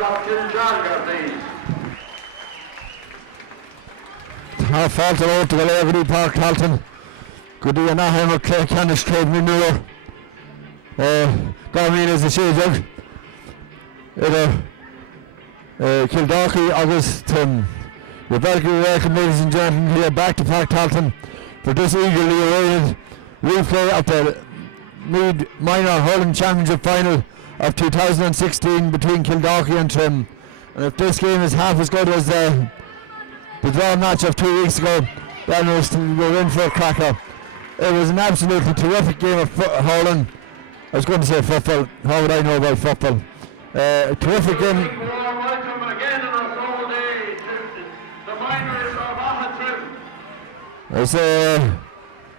Kildalkey, please. Fault out to Gallagher Park Halton. Good day, Anaheim, Candice Trade Minuro. Garmin is the Shejog. Kildalkey, August. You're very welcome, ladies and gentlemen, here back to Park Halton for this eagerly awaited replay of the Meath Minor Hurling Championship Final of 2016 between Kildalkey and Trim. And if this game is half as good as the draw match of 2 weeks ago, then we're in for a cracker. It was an absolutely terrific game of hurling. I was going to say football. How would I know about football? A terrific game. Welcome again on our full day to the minors of Trim.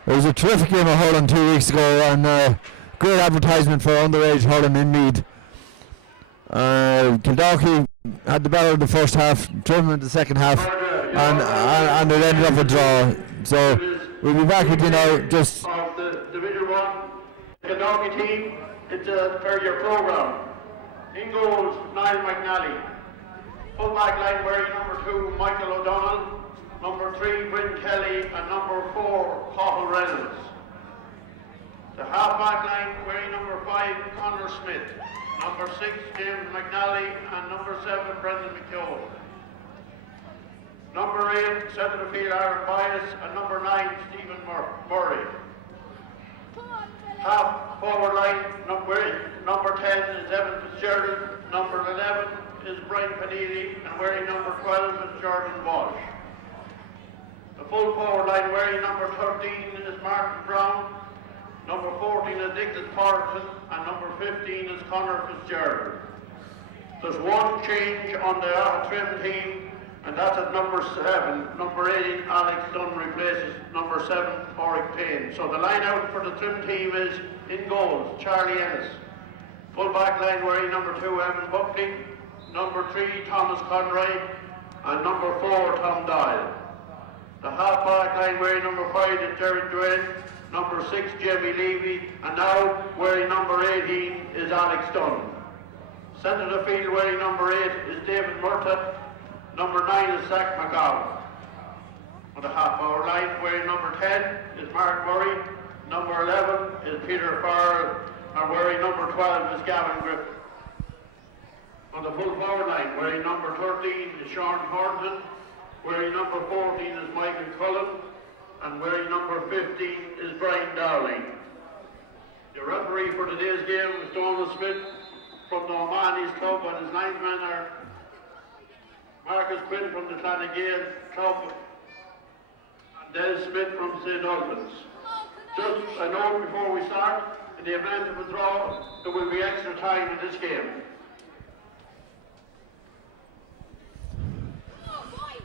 It was a terrific game of hurling 2 weeks ago, and great advertisement for underage hurling in Meath. Kildalkey had the better of the first half, Trim in the second half, and it ended up a draw. So we'll be back with you now. Just of the Division 1 Kildalkey team, it's for your programme. In goals, Niall McNally. Full back line wearing number 2, Michael O'Donnell. Number 3, Bryn Kelly, and number 4, Cathal Reynolds. The half back line wearing number 5, Conor Smith. Number 6, James McNally, and number 7, Brendan McKeown. Number 8, centre of the field, Aaron Bias, and number 9, Stephen Murray. Half forward line, number 10 is Evan Fitzgerald, number 11 is Brian Panini, and wearing number 12 is Jordan Walsh. The full forward line wearing number 13 is Martin Brown, number 14 is Nicholas Thornton, and number 15 is Conor Fitzgerald. There's one change on the Trim team, and that's at number 7. Number 8, Alex Dunn replaces number 7, Oric Payne. So the line out for the Trim team is in goals, Charlie Ennis. Full back line wearing number 2, Evan Buckley, number 3, Thomas Conroy, and number 4, Tom Doyle. The half back line wearing number 5 is Jared Duane, number 6, Jamie Levy, and now wearing number 18 is Alex Dunn. Centre of the field wearing number 8 is David Murtagh, number 9 is Zach McGowan. On the half forward line wearing number 10 is Mark Murray, number 11 is Peter Farrell, and wearing number 12 is Gavin Griffin. On the full forward line wearing number 13 is Sean Thornton, wearing number 14 is Michael Cullen, and wearing number 15 is Brian Dowling. The referee for today's game is Donald Smith from the O'Mahony's club, and his linesmen are Marcus Quinn from the Clonagale club and Des Smith from St. Albans. Just a note before we start, in the event of a draw, there will be extra time in this game.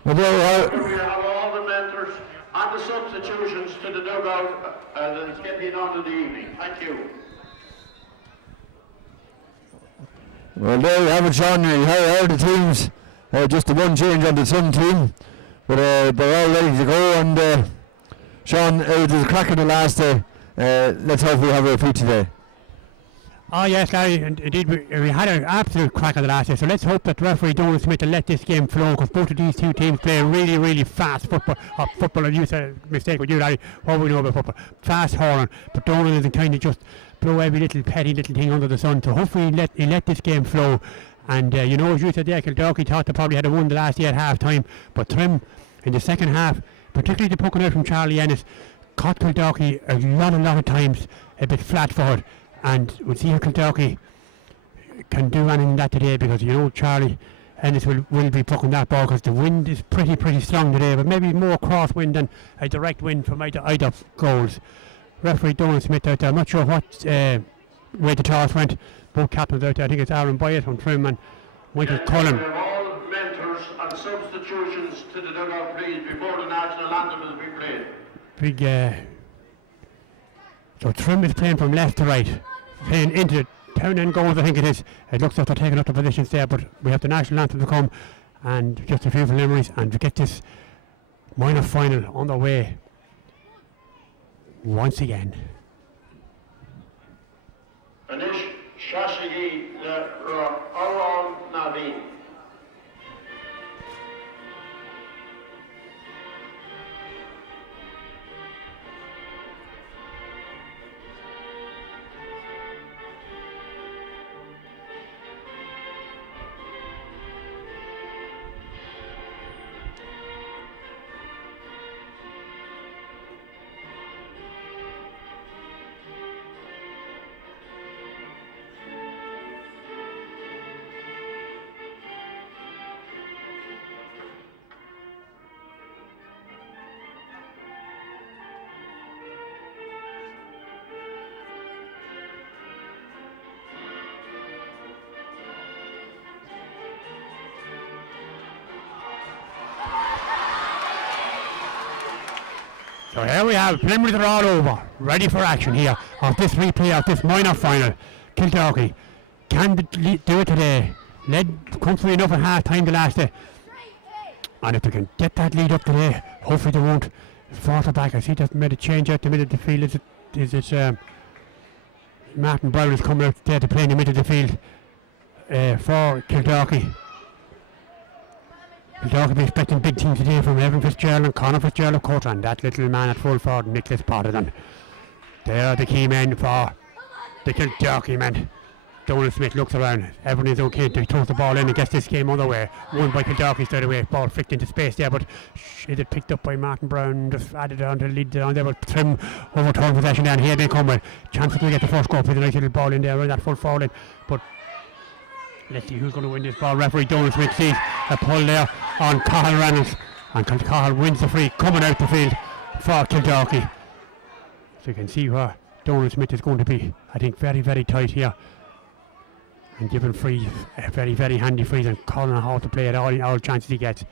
Well, we have all the mentors and the substitutions to the dugout that is getting on in the evening. Thank you. Well, there you have it, Sean. You heard the teams. Just the one change on the Sun team, but they're all ready to go. And Sean, it was a crack in the last day. Let's hope we have a repeat today. Oh yes, Larry, indeed we had an absolute crack on the last day, so let's hope that the referee Donald Smith will let this game flow, because both of these two teams play really, really fast football. And you said a mistake with you, Larry, what we know about football. Fast hurling, but Donald isn't kind of just blow every little petty little thing under the sun, so hopefully he'll let this game flow. And as you said there, Kildalkey thought they probably had won the last day at half time, but Trim in the second half, particularly the poking out from Charlie Ennis, caught Kildalkey a lot of times a bit flat-footed. And we'll see how Kildalkey can do anything that today, because Charlie Ennis will be pucking that ball, because the wind is pretty strong today, but maybe more cross-wind than a direct wind from either goals. Referee Donald Smith out there, I'm not sure what way the toss went. Both captains out there, I think it's Aaron Byett from Trim and Michael Cullen. We have all mentors and substitutions to the dugout, please, before the national anthem has been played. So Trim is playing from left to right, playing into the town end goals, I think it is. It looks like they're taking up the positions there, but we have the national anthem to come, and just a few preliminaries, and to get this minor final on the way once again. Anish Shashigi le Oron Naveen. So here we have, preliminaries are all over, ready for action here of this replay of this minor final. Kildalkey can do it today. Led comfortably enough at half time the last day. And if they can get that lead up today, hopefully they won't falter back. I see they've made a change out the middle of the field. Is it Martin Brown is coming out there to play in the middle of the field for Kildalkey. Kildalkey be expecting big things today from Evan Fitzgerald and Conor Fitzgerald, of course, and that little man at full forward, Nicholas Potterton. They are the key men for the Kildalkey men. Donald Smith looks around. Everyone is okay to throw the ball in and gets this game underway. Won by Kildalkey straight away. Ball flicked into space there, but is it picked up by Martin Brown? Just added on to the lead down there, but Trim overturned possession there, and here they come with chance to get the first goal. With a nice little ball in there around that full forward line. But let's see who's going to win this ball. Referee Donald Smith sees a pull there on Cathal Reynolds, and Cathal wins the free coming out the field for Kildalkey. So you can see where Donald Smith is going to be, I think, very, very tight here, and giving free very, very handy frees and calling a halt to play at all chances he gets.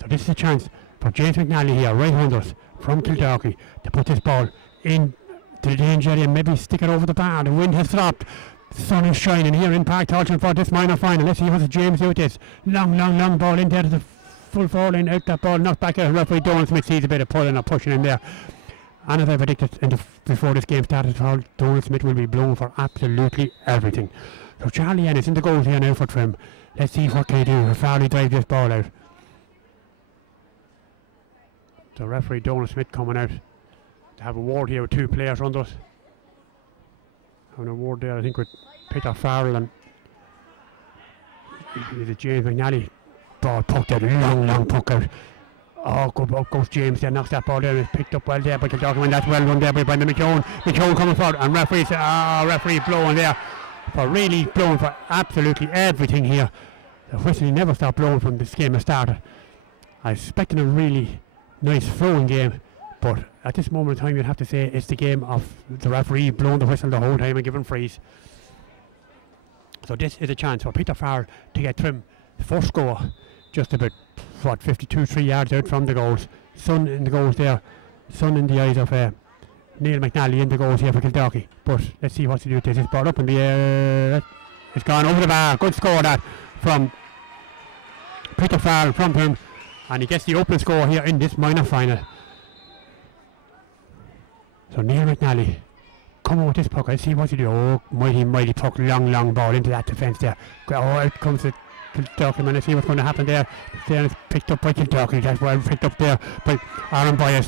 So this is a chance for James McNally here, right handers from Kildalkey, to put this ball in to the danger area and maybe stick it over the bar. The wind has stopped. The sun is shining here in Park Tolton for this minor final. Let's see what James do with this. Long ball in there to the full forward line. Out that ball, knocked back out. Referee Donald Smith sees a bit of pulling or pushing in there. And as I predicted before this game started, Donald Smith will be blown for absolutely everything. So Charlie Ennis in the goals here now for Trim. Let's see what they do. How far they drive this ball out. So referee Donald Smith coming out to have a ward here with two players under us. Having a ward there, I think, with Peter Farrell and is it James McNally. Ball poked out, long poke out. Oh, good up goes James there, knocks that ball down. It's picked up well there by Kildalkey, and that's well run there by Brendan McKeown. McKeown coming forward, and referee blowing there. For really blowing for absolutely everything here. The whistle never stopped blowing from this game has started. I was expecting a really nice flowing game, but at this moment in time you'd have to say it's the game of the referee blowing the whistle the whole time and giving frees. So this is a chance for Peter Farrell to get Trim the first score, just about 52-3 yards out from the goals. Sun in the goals there, sun in the eyes of Neil McNally in the goals here for Kildalkey. But let's see what to do with this. It's brought up in the air. It's gone over the bar. Good score that from Peter Farrell from him. And he gets the open score here in this minor final. So Neil McNally come on with this puck. Let's see what to do. Oh, mighty puck. Long ball into that defence there. Oh, out comes the Kildalkey man. Let's see what's going to happen there. Then it's picked up by Kildalkey. That's well picked up there by Aaron Boyce.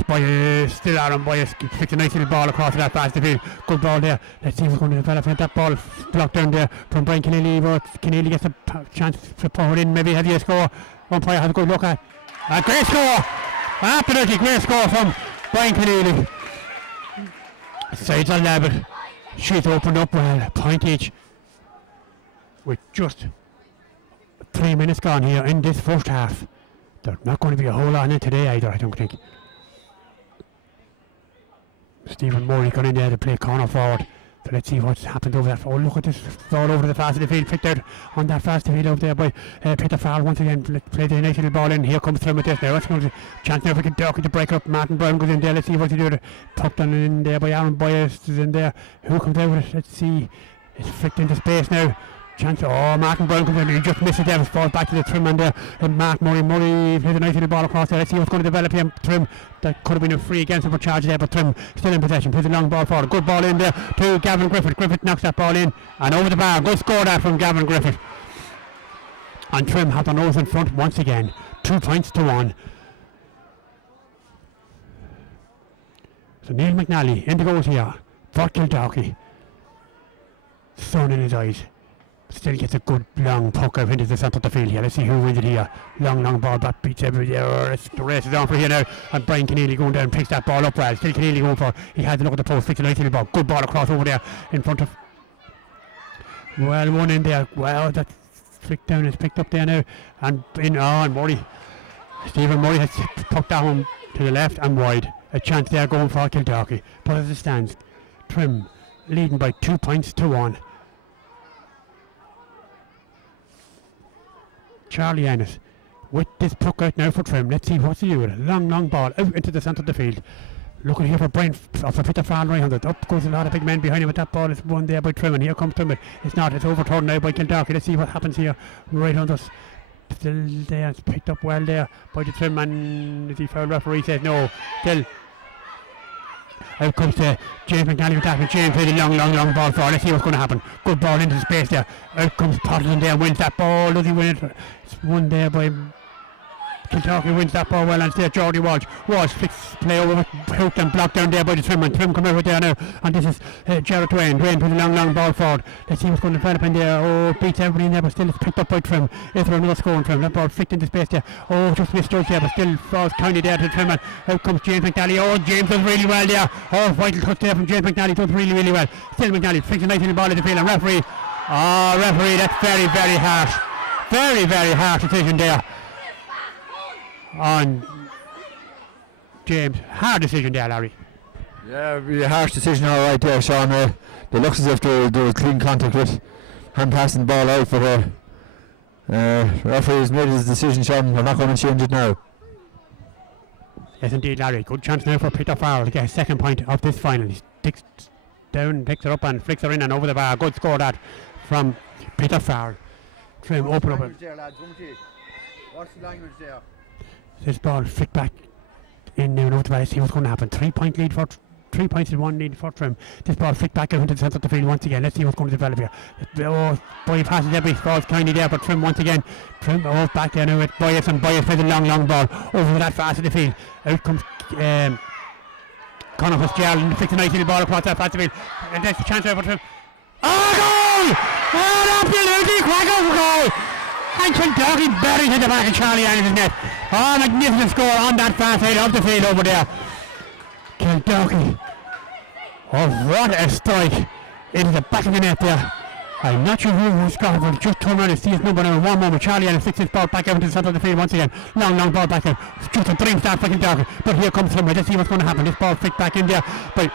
Still Aaron Boyce picked a nice little ball across that fast field. Good ball there. Let's see what's going to develop. That ball blocked down there from Brian Keneally. But Keneally gets a chance to pour it in. Maybe have a score. Umpire has a good look at. A great score. Absolutely great score from Brian Keneally. Sides are level. She's opened up well. A point each. With just 3 minutes gone here in this first half. There's not going to be a whole lot in it today either, I don't think. Stephen Murray got in there to play corner forward. So let's see what's happened over that. Oh, look at this ball over the fast of the field, picked out on that fast of the field over there by Peter Farrell once again. Play the nice little ball in. Here comes Trim with this now. That's going to chance now for Kildalkey to break up. Martin Brown goes in there. Let's see what to do. Pucked on in there by Aaron Boyce is in there. Who comes out with it? Let's see. It's flicked into space now. chance. Oh, Martin Brown comes in. He just misses there. Falls back to the trim and there. And Mark Murray plays a nice little ball across there. Let's see what's going to develop here. Trim. That could have been a free against him for charge there, but Trim still in possession. Plays a long ball forward. Good ball in there to Gavin Griffith. Griffith knocks that ball in and over the bar. Good score that from Gavin Griffith. And Trim have their nose in front once again. 2-1. So Neil McNally in the goals here for Kildalkey. Sun in his eyes. Still gets a good long puck out into the centre of the field here. Let's see who wins it here. Long ball back beats everybody. The race is on for here now. And Brian Keneally going down and picks that ball up well. Still Keneally going for. He has a look at the post. Fixes a nice little ball. Good ball across over there in front of. Well, one in there. Well, that flick down is picked up there now. And in on Murray. Stephen Murray has pucked that home to the left and wide. A chance there going for Kildalkey. But as it stands, Trim leading by 2-1. Charlie Ennis with this puck out now for Trim. Let's see what's he do with it. Long ball out into the centre of the field. Looking here for Brian, for Peter Farrell right handed. Up goes a lot of big men behind him, but that ball is won there by Trim, and here comes Trim. It's not, it's overturned now by Kildalkey. Let's see what happens here. Right on us. Still there, it's picked up well there by the Trim, and the foul referee says no. Still. Out comes James McNally with that, and James played a long ball forward. Let's see what's going to happen. Good ball into the space there. Out comes Potterson there, wins that ball. Does he win it? It's won there by Kildalkey, wins that ball well, and it's there Geordie Walsh. Walsh flicks play over, hooked and blocked down there by the Trim, and Trim come over there now. And this is Jared Dwayne. Dwayne puts a long ball forward. Let's see what's going to develop in there. Oh, beats everybody in there, but still it's picked up by Trim. Is there another score in Trim? That ball flicked into space there. Oh, just misjudged there, but still falls kindly there to Trim, and out comes James McNally. Oh, James does really well there. Oh, vital touch there from James McNally, does really well. Still McNally flicks a nice little ball into the field, and referee, that's very harsh. Very harsh decision there on James. Hard decision there, Larry. Yeah, really harsh decision all right there, Sean. It looks as if there was clean contact with him passing the ball out, but referee has made his decision, Sean. We're not going to change it now. Yes, indeed, Larry. Good chance now for Peter Farrell to get a second point of this final. He sticks down, picks her up and flicks her in and over the bar. Good score that from Peter Farrell. Trim open up. What's the language there? This ball flicked back in now and over the bar. Let's see what's going to happen. 3 point lead for 3 points and 1 lead for Trim. This ball flicked back out into the centre of the field once again. Let's see what's going to develop here. Oh, Boye passes every falls kindly there, but Trim once again. Trim back there now with Boyes, and Boyes plays a long ball over that fast of the field. Out comes Conor Fitzgerald and flicks a nice little ball across that fast of the field. And there's a chance there for Trim. Oh, goal! Oh, absolutely cracker for goal! And Kildalkey buries in the back of Charlie Anderson's net. Oh, magnificent score on that far side of the field over there. Kildalkey. Oh, what a strike into the back of the net there. I'm not sure who scored, but just turn around and see his number now in one moment. Charlie Anderson flicks his ball back out into the centre of the field once again. Long ball back there. It's just a dream start for Kildalkey. But here comes Trim. Let's see what's going to happen. This ball flicked back in there by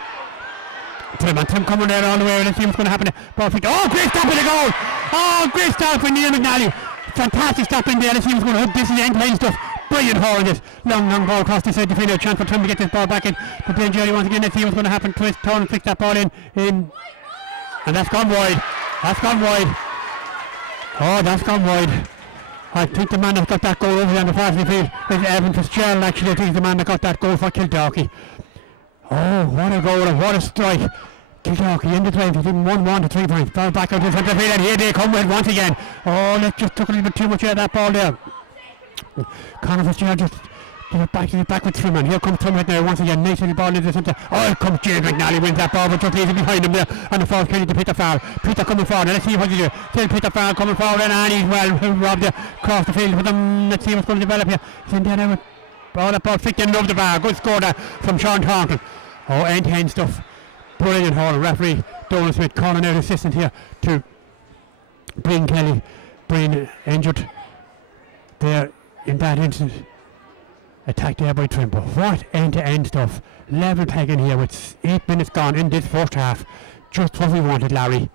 Trim, and Trim coming there all the way. Let's see what's going to happen. Ball flicked. Oh, great stop in the goal. Oh, great stop for Neil McNally. Fantastic stop in there. Let's see what's going to happen. This is the end-line stuff. Brilliant haul in this. Long ball across the side. Defender, chance for Trim to get this ball back in. But Ben Jerry once again. Let's see what's going to happen. Twist, turn, and flick that ball in. And that's gone wide. Oh, that's gone wide. I think the man that got that goal over there on the far side of the field is Evan Fitzgerald. Actually, I think the man that got that goal for Kildalkey. Oh, what a goal and what a strike. Kildalkey in the drive, he's in 1-1 to 3 points. Ball back out to the centre field, and here they come with once again. Oh, that just took a little bit too much out of that ball there. Conor Fitzgerald just give it back with Trim, and here comes Trim right now once again. Nice little ball into the centre. Oh, here comes James McNally, wins that ball, but just leaves it behind him there. And the falls carry to Peter Farrell. Peter coming forward, let's see what he do. Still Peter Farrell coming forward, and he's well robbed there. Across the field with them. Let's see what's going to develop here. He's in there now with that ball flicked in over the bar. Good score there from Sean Thornton. Oh, end-to-end stuff. Brilliant haul. Referee Donald Smith calling out assistant here to Brian Kelly. Brian injured there in that instance. Attacked there by Trim. But what end-to-end stuff. Level pegging here with 8 minutes gone in this first half. Just what we wanted, Larry.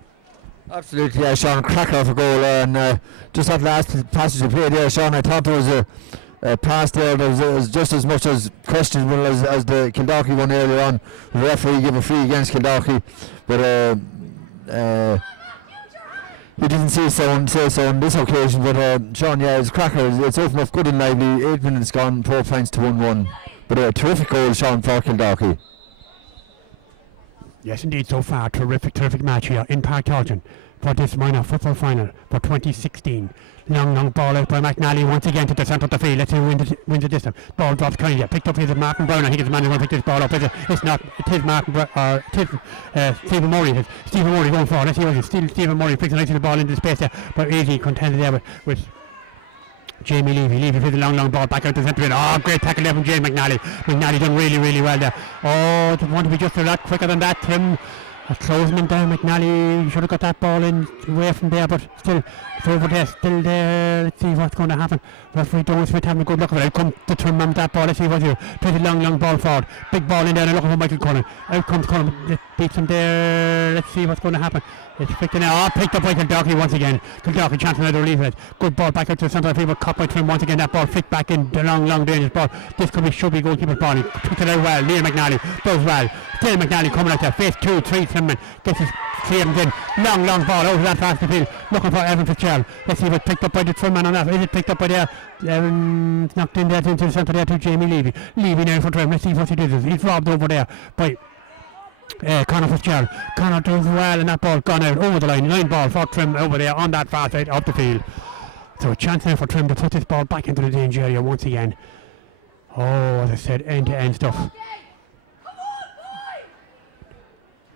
Absolutely, yeah, Sean. Cracker of a goal. And just that last passage you played there, Sean, I thought there was a pass there that was just as much as questionable as the Kildalkey one earlier on. The referee gave a free against Kildalkey, but He didn't say so on this occasion, but Sean, yeah, it's cracker. It's opened up good and lively. 8 minutes gone, 4 points to 1-1. But a terrific goal, Sean, for Kildalkey. Yes, indeed, so far. Terrific match here in Park Tolton for this minor football final for 2016. Long ball out by McNally once again to the centre of the field. Let's see who wins the distance. Ball drops kindly. Picked up here Martin Brown. I think it's the man who's going to pick this ball up. It's not. It is Martin Brown. It is Stephen Murray. Stephen Murray going forward. Let's see what he's still. Stephen Murray picks a nice little ball into the space there. But easy contended there with Jamie Levy. Levy for the long ball back out to the centre field. Oh, great tackle there from Jay McNally. McNally done really well there. Oh, they want to be just a lot quicker than that. Tim closing him down. McNally should have got that ball in away from there, but still it's over there, still there. Let's see what's going to happen. Referee Donald Smith having a good look at it. Out comes the trim on that ball. Let's see what's here. Plays a long ball forward. Big ball in there and looking for Michael Cullen. Out comes Cullen. It beats him there. Let's see what's going to happen. It's picked in there. Oh, picked up by Kildalkey once again. Kildalkey chance another relief it. Good ball back out to the centre of the field. Caught by Trim once again. That ball flicked back in the long dangerous ball. This should be goalkeeper's ball. He took it out well. Neil McNally does well. Still McNally coming out there. Face 2, 3 Trimman. Gets his clearance in. Long ball out of that fast field. Looking for Evan Fitzgerald. Let's see if it's picked up by the Trimman on that. Is it picked up by there? It's knocked in there into the centre there to Jamie Levy. Levy now for Trim. Let's see what he does. He's robbed over there by Conor Fitzgerald. Conor does well and that ball gone out over the line ball for Trim over there on that far side of the field. So a chance now for Trim to put this ball back into the danger area once again. Oh, as I said, end to end stuff.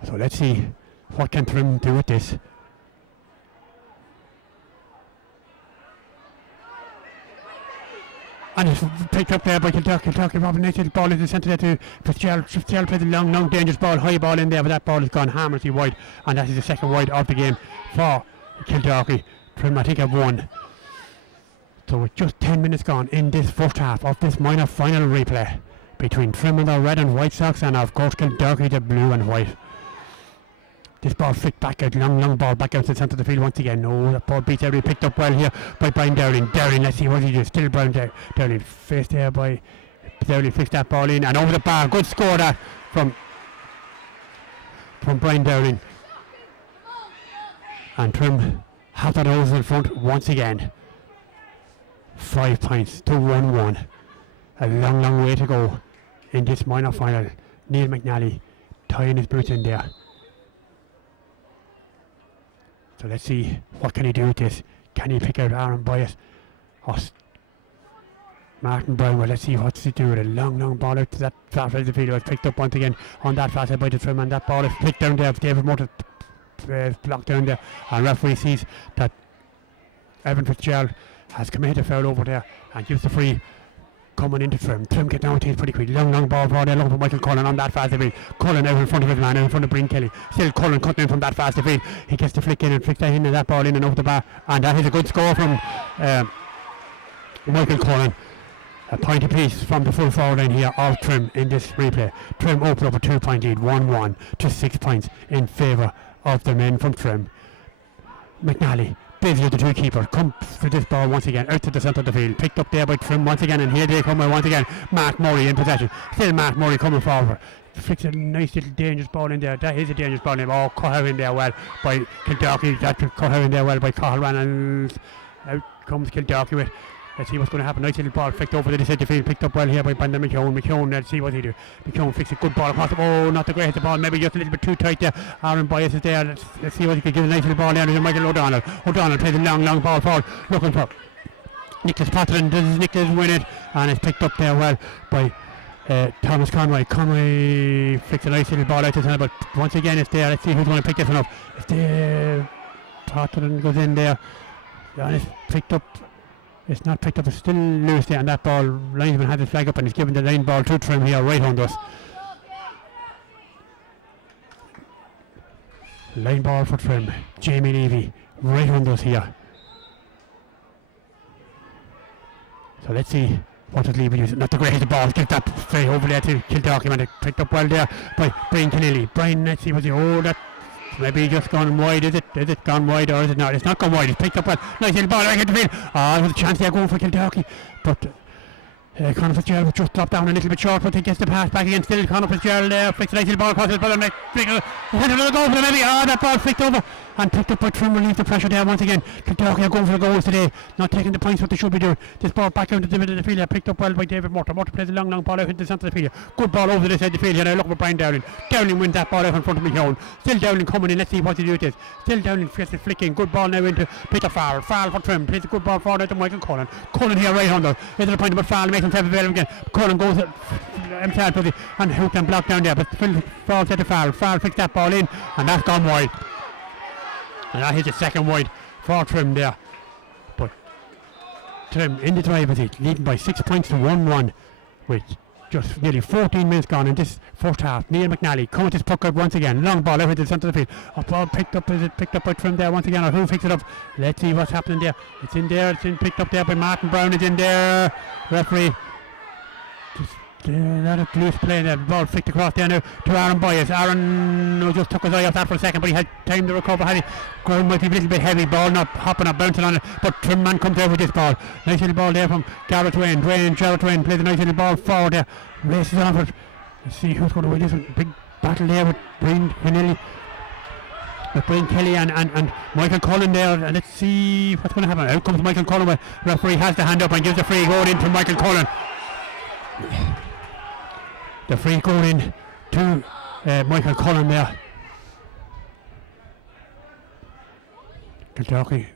So let's see what can Trim do with this. And it's picked up there by Kildalkey. Robin nice little ball in the centre there to Fitzgerald. Fitzgerald plays a long dangerous ball, high ball in there, but that ball has gone harmlessly wide, and that is the second wide of the game for Kildalkey. Trim, I think, have won. So with just 10 minutes gone in this first half of this minor final replay between Trim and the red and white Sox, and of course Kildalkey the blue and white. This ball flicked back out, long ball back out to the centre of the field once again. Oh, that ball beats everybody, picked up well here by Brian Dowling. Let's see what he does. Still Brian Dowling. Faced there by Dowling, flicks that ball in and over the bar. Good score that from Brian Dowling. And Trim have that over in front once again. 5 points to 1-1. A long way to go in this minor final. Neil McNally tying his boots in there. So let's see what can he do with this. Can he pick out Aaron Byas or Martin Brown? Well, let's see what's he do with a long ball out to that far side of the field. It was picked up once again on that far side by the Trim, and that ball is flicked down there. David Moore blocked down there, and referee sees that Evan Fitzgerald has committed a foul over there and gives the free coming into Trim. Trim get down to it pretty quick. Long ball forward there, looking for Michael Cullen on that fast field. Cullen out in front of his man, out in front of Breen Kelly. Still Cullen cutting in from that fast field. He gets the flick in and flicks that in and that ball in and over the bar. And that is a good score from Michael Cullen. A point apiece from the full forward line here of Trim in this replay. Trim opened up a 2-point lead, 1-1 to 6 points in favour of the men from Trim. McNally, busy the two keeper, comes for this ball once again out to the centre of the field, picked up there by Trim once again, and here they come once again. Mark Murray in possession, still Mark Murray coming forward, flicks a nice little dangerous ball in there. That is a dangerous ball in there. Oh, cut out in there well by Kildalkey. That cut out in there well by Cahalran, and out comes Kildalkey with. Let's see what's going to happen. Nice little ball flicked over to the centre field, picked up well here by Brandon McKeown. Let's see what he do. McKeown flicks a good ball across the. Oh, not the greatest ball, maybe just a little bit too tight there. Aaron Byas is there. Let's see what he can give. A nice little ball there to Michael O'Donnell. O'Donnell plays a long ball forward, looking for Nicholas Patterson. Does Nicholas win it? And it's picked up there well by Thomas Conway. Conway flicks a nice little ball out to the centre, but once again it's there. Let's see who's going to pick this one up. It's there. Patterson goes in there. And it's picked up. It's not picked up, it's still loose there, and that ball, linesman had his flag up and he's given the line ball to Trim here, right on us. Line ball for Trim, Jamie Levy, right on us here. So let's see what does Levy use. Not the greatest ball, get that straight over there to Kildalkey, man. It picked up well there by Brian Kennelly. Brian, let's see what's he, that maybe just gone wide. Is it gone wide or is it not? It's not gone wide. It's picked up well. Nice little ball right at the field. There was a chance there going for Kildalkey, but Conor Fitzgerald just dropped down a little bit short, but he gets the pass back again. Still Conor Fitzgerald there, flicks a nice little ball across his brother. Another goal for the maybe. That ball flicked over. and picked up by Trim, relieve the pressure there once again. Kildalkey are going for the goals today, not taking the points what they should be doing. This ball back out into the middle of the field, picked up well by David Morton. Morton plays a long ball out into the centre of the field. Good ball over this side of the field here. Now look for Brian Dowling. Dowling wins that ball out in front of McKeown. Still Dowling coming in, let's see what he do with this. Still Dowling gets the flick in. Good ball now into Peter Farrell. Farrell for Trim, plays a good ball forward out to Michael Cullen. Cullen here right under, into the point but Farrell makes himself available again. Cullen goes himself to the and hooked and blocked down there, but Phil falls at the Farrell. Farrell picks that ball in and that's gone wide. And that hits a second wide for Trim there. But Trim in the driver's seat, leading by 6 points to 1-1 with just nearly 14 minutes gone in this first half. Neil McNally coming to his puck out once again. Long ball out to the centre of the field. A ball picked up by Trim there once again. Or who picks it up? Let's see what's happening there. It's in there. It's in picked up there by Martin Brown. It's in there. Referee. A lot of loose play there. Ball flicked across there now to Aaron Boyes. Aaron just took his eye off that for a second, but he had time to recover. Ground might be a little bit heavy. Ball not hopping or bouncing on it, but Trimman comes out with this ball. Nice little ball there from Garrett Wayne. Garrett Wayne plays a nice little ball forward there. Races on for it. Let's see who's going to win this one. Big battle there with Brian Kelly and Michael Cullen there. And let's see what's going to happen. Out comes Michael Cullen. The referee has the hand up and gives the free going in to Michael Cullen. The free going in to Michael Cullen there. Kildalkey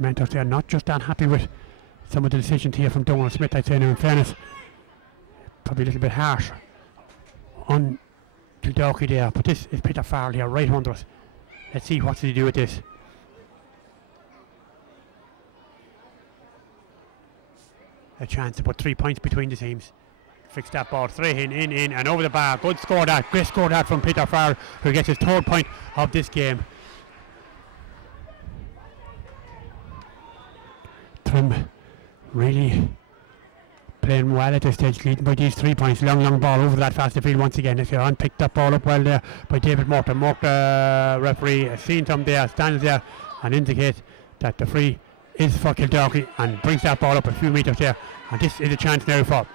mentors there not just that happy with some of the decisions here from Donald Smith, I'd say now in fairness. Probably a little bit harsh on Kildalkey there, but this is Peter Farrell here right under us. Let's see what does he do with this. A chance to put 3 points between the teams. Fix that ball straight in and over the bar. Good score that. Great score that from Peter Farrell, who gets his 3rd point of this game. Trim really playing well at this stage, leading by these 3 points. Long ball over that faster field once again. If you're on, picked that ball up well there by David Morton. Referee has seen some there, stands there and indicates that the free is for Kildalkey and brings that ball up a few metres there. And this is a chance now for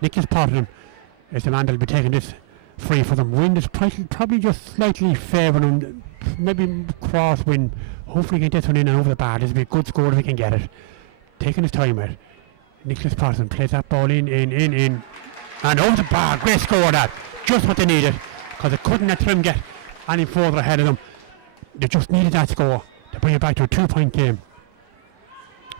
Nicholas Potterham is the man that will be taking this free for them. Wind is probably just slightly favouring them. Maybe cross wind. Hopefully get this one in and over the bar. This will be a good score if he can get it. Taking his time with it. Nicholas Potterham plays that ball in. And over the bar. Great score that. Just what they needed. Because they couldn't let Trim get any further ahead of them. They just needed that score to bring it back to a 2-point game.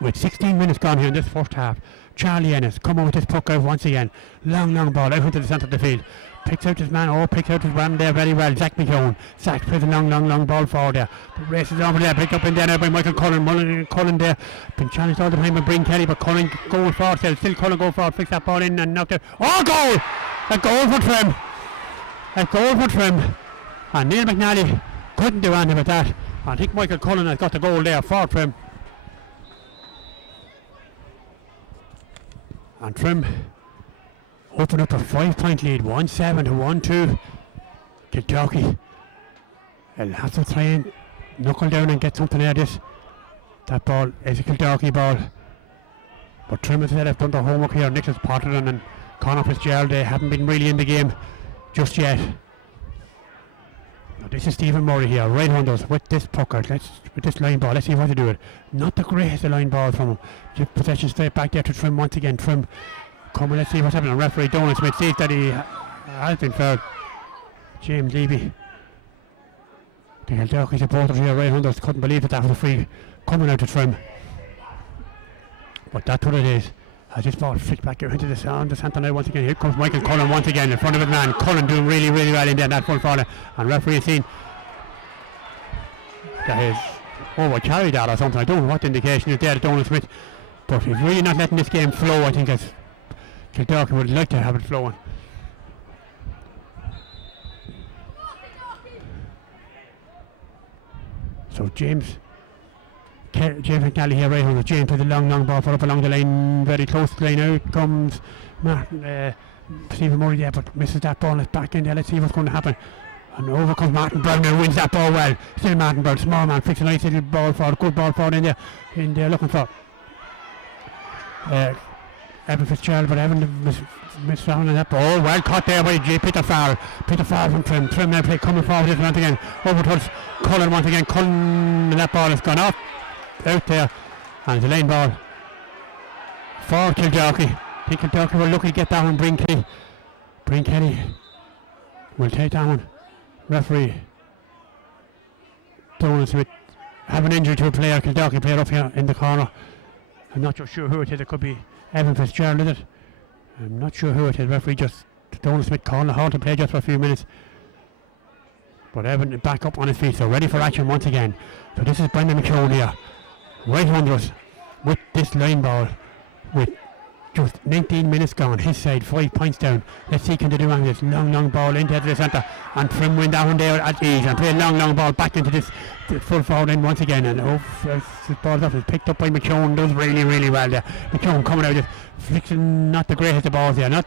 With 16 minutes gone here in this first half. Charlie Ennis coming with his puck out once again. Long ball out into the centre of the field. Picks out his man, picks out his man there very well. Zach McKeown. Zach plays a long ball forward there. The race is over there, picked up in there now by Michael Cullen. Cullen there, been challenged all the time by Brian Kelly, but Cullen going forward still Cullen go forward, fix that ball in and knocked it. Oh, goal! A goal for Trim. And Neil McNally couldn't do anything with that. I think Michael Cullen has got the goal there for Trim. And Trim open up a 5-point lead, 1-7 to 1-2. Kildalkey will have to try and knuckle down and get something out of this. That ball is a Kildalkey ball. But Trim has said they've done their homework here. Nicholas Potterham and Conor Fitzgerald, they haven't been really in the game just yet. Now this is Stephen Murray here, right on us with this puck out. With this line ball, let's see what to do with it. Not the greatest line ball from him. Give possession straight back there to Trim once again. Trim coming, let's see what's happening. Referee Donald Smith sees that he has been fouled. James Levy. The Kildalkey supporters here right on us couldn't believe that was a free coming out to Trim. But that's what it is. As this ball flicked back into the centre now once again. Here comes Michael Cullen once again in front of his man. Cullen doing really well in there in that full forward. And referee has seen that is carried that or something. I don't know what the indication is there to Donald Smith. But he's really not letting this game flow, I think, as Kildalkey would like to have it flowing. So James McNally here right on the James with a long ball for up along the line, very close to the line. Out comes Martin, Stephen Murray there, but misses that ball. It's back in there. Let's see what's going to happen. And over comes Martin Brown and wins that ball well. Still Martin Brown, small man, fixes a nice little ball forward, good ball forward in there looking for Evan Fitzgerald, but Evan missed round on that ball. Well caught there by Peter Farrell. Peter Farrell from Trim. Trim now play coming forward this once again. Over towards Cullen once again. Cullen, that ball has gone off. Out there. And it's a lane ball for Kildalkey. I think Kildalkey will lucky to get that one. Breen Kelly will take that one. Referee Donald Smith have an injury to a player. Kildalkey player up here in the corner. I'm not sure who it is. It could be Evan Fitzgerald, is it? I'm not sure who it is. Referee just Donald Smith calling the halt to play just for a few minutes. But Evan back up on his feet, so ready for action once again. So this is Brendan McKeown here, right under us with this line ball with just 19 minutes gone. His side 5 points down. Let's see can they do on this long ball into the centre, and Trim win that one there at ease and play a long ball back into this full forward end once again. And this ball is picked up by McKeown. Does really well there. McKeown coming out just flicking, not the greatest of balls there, not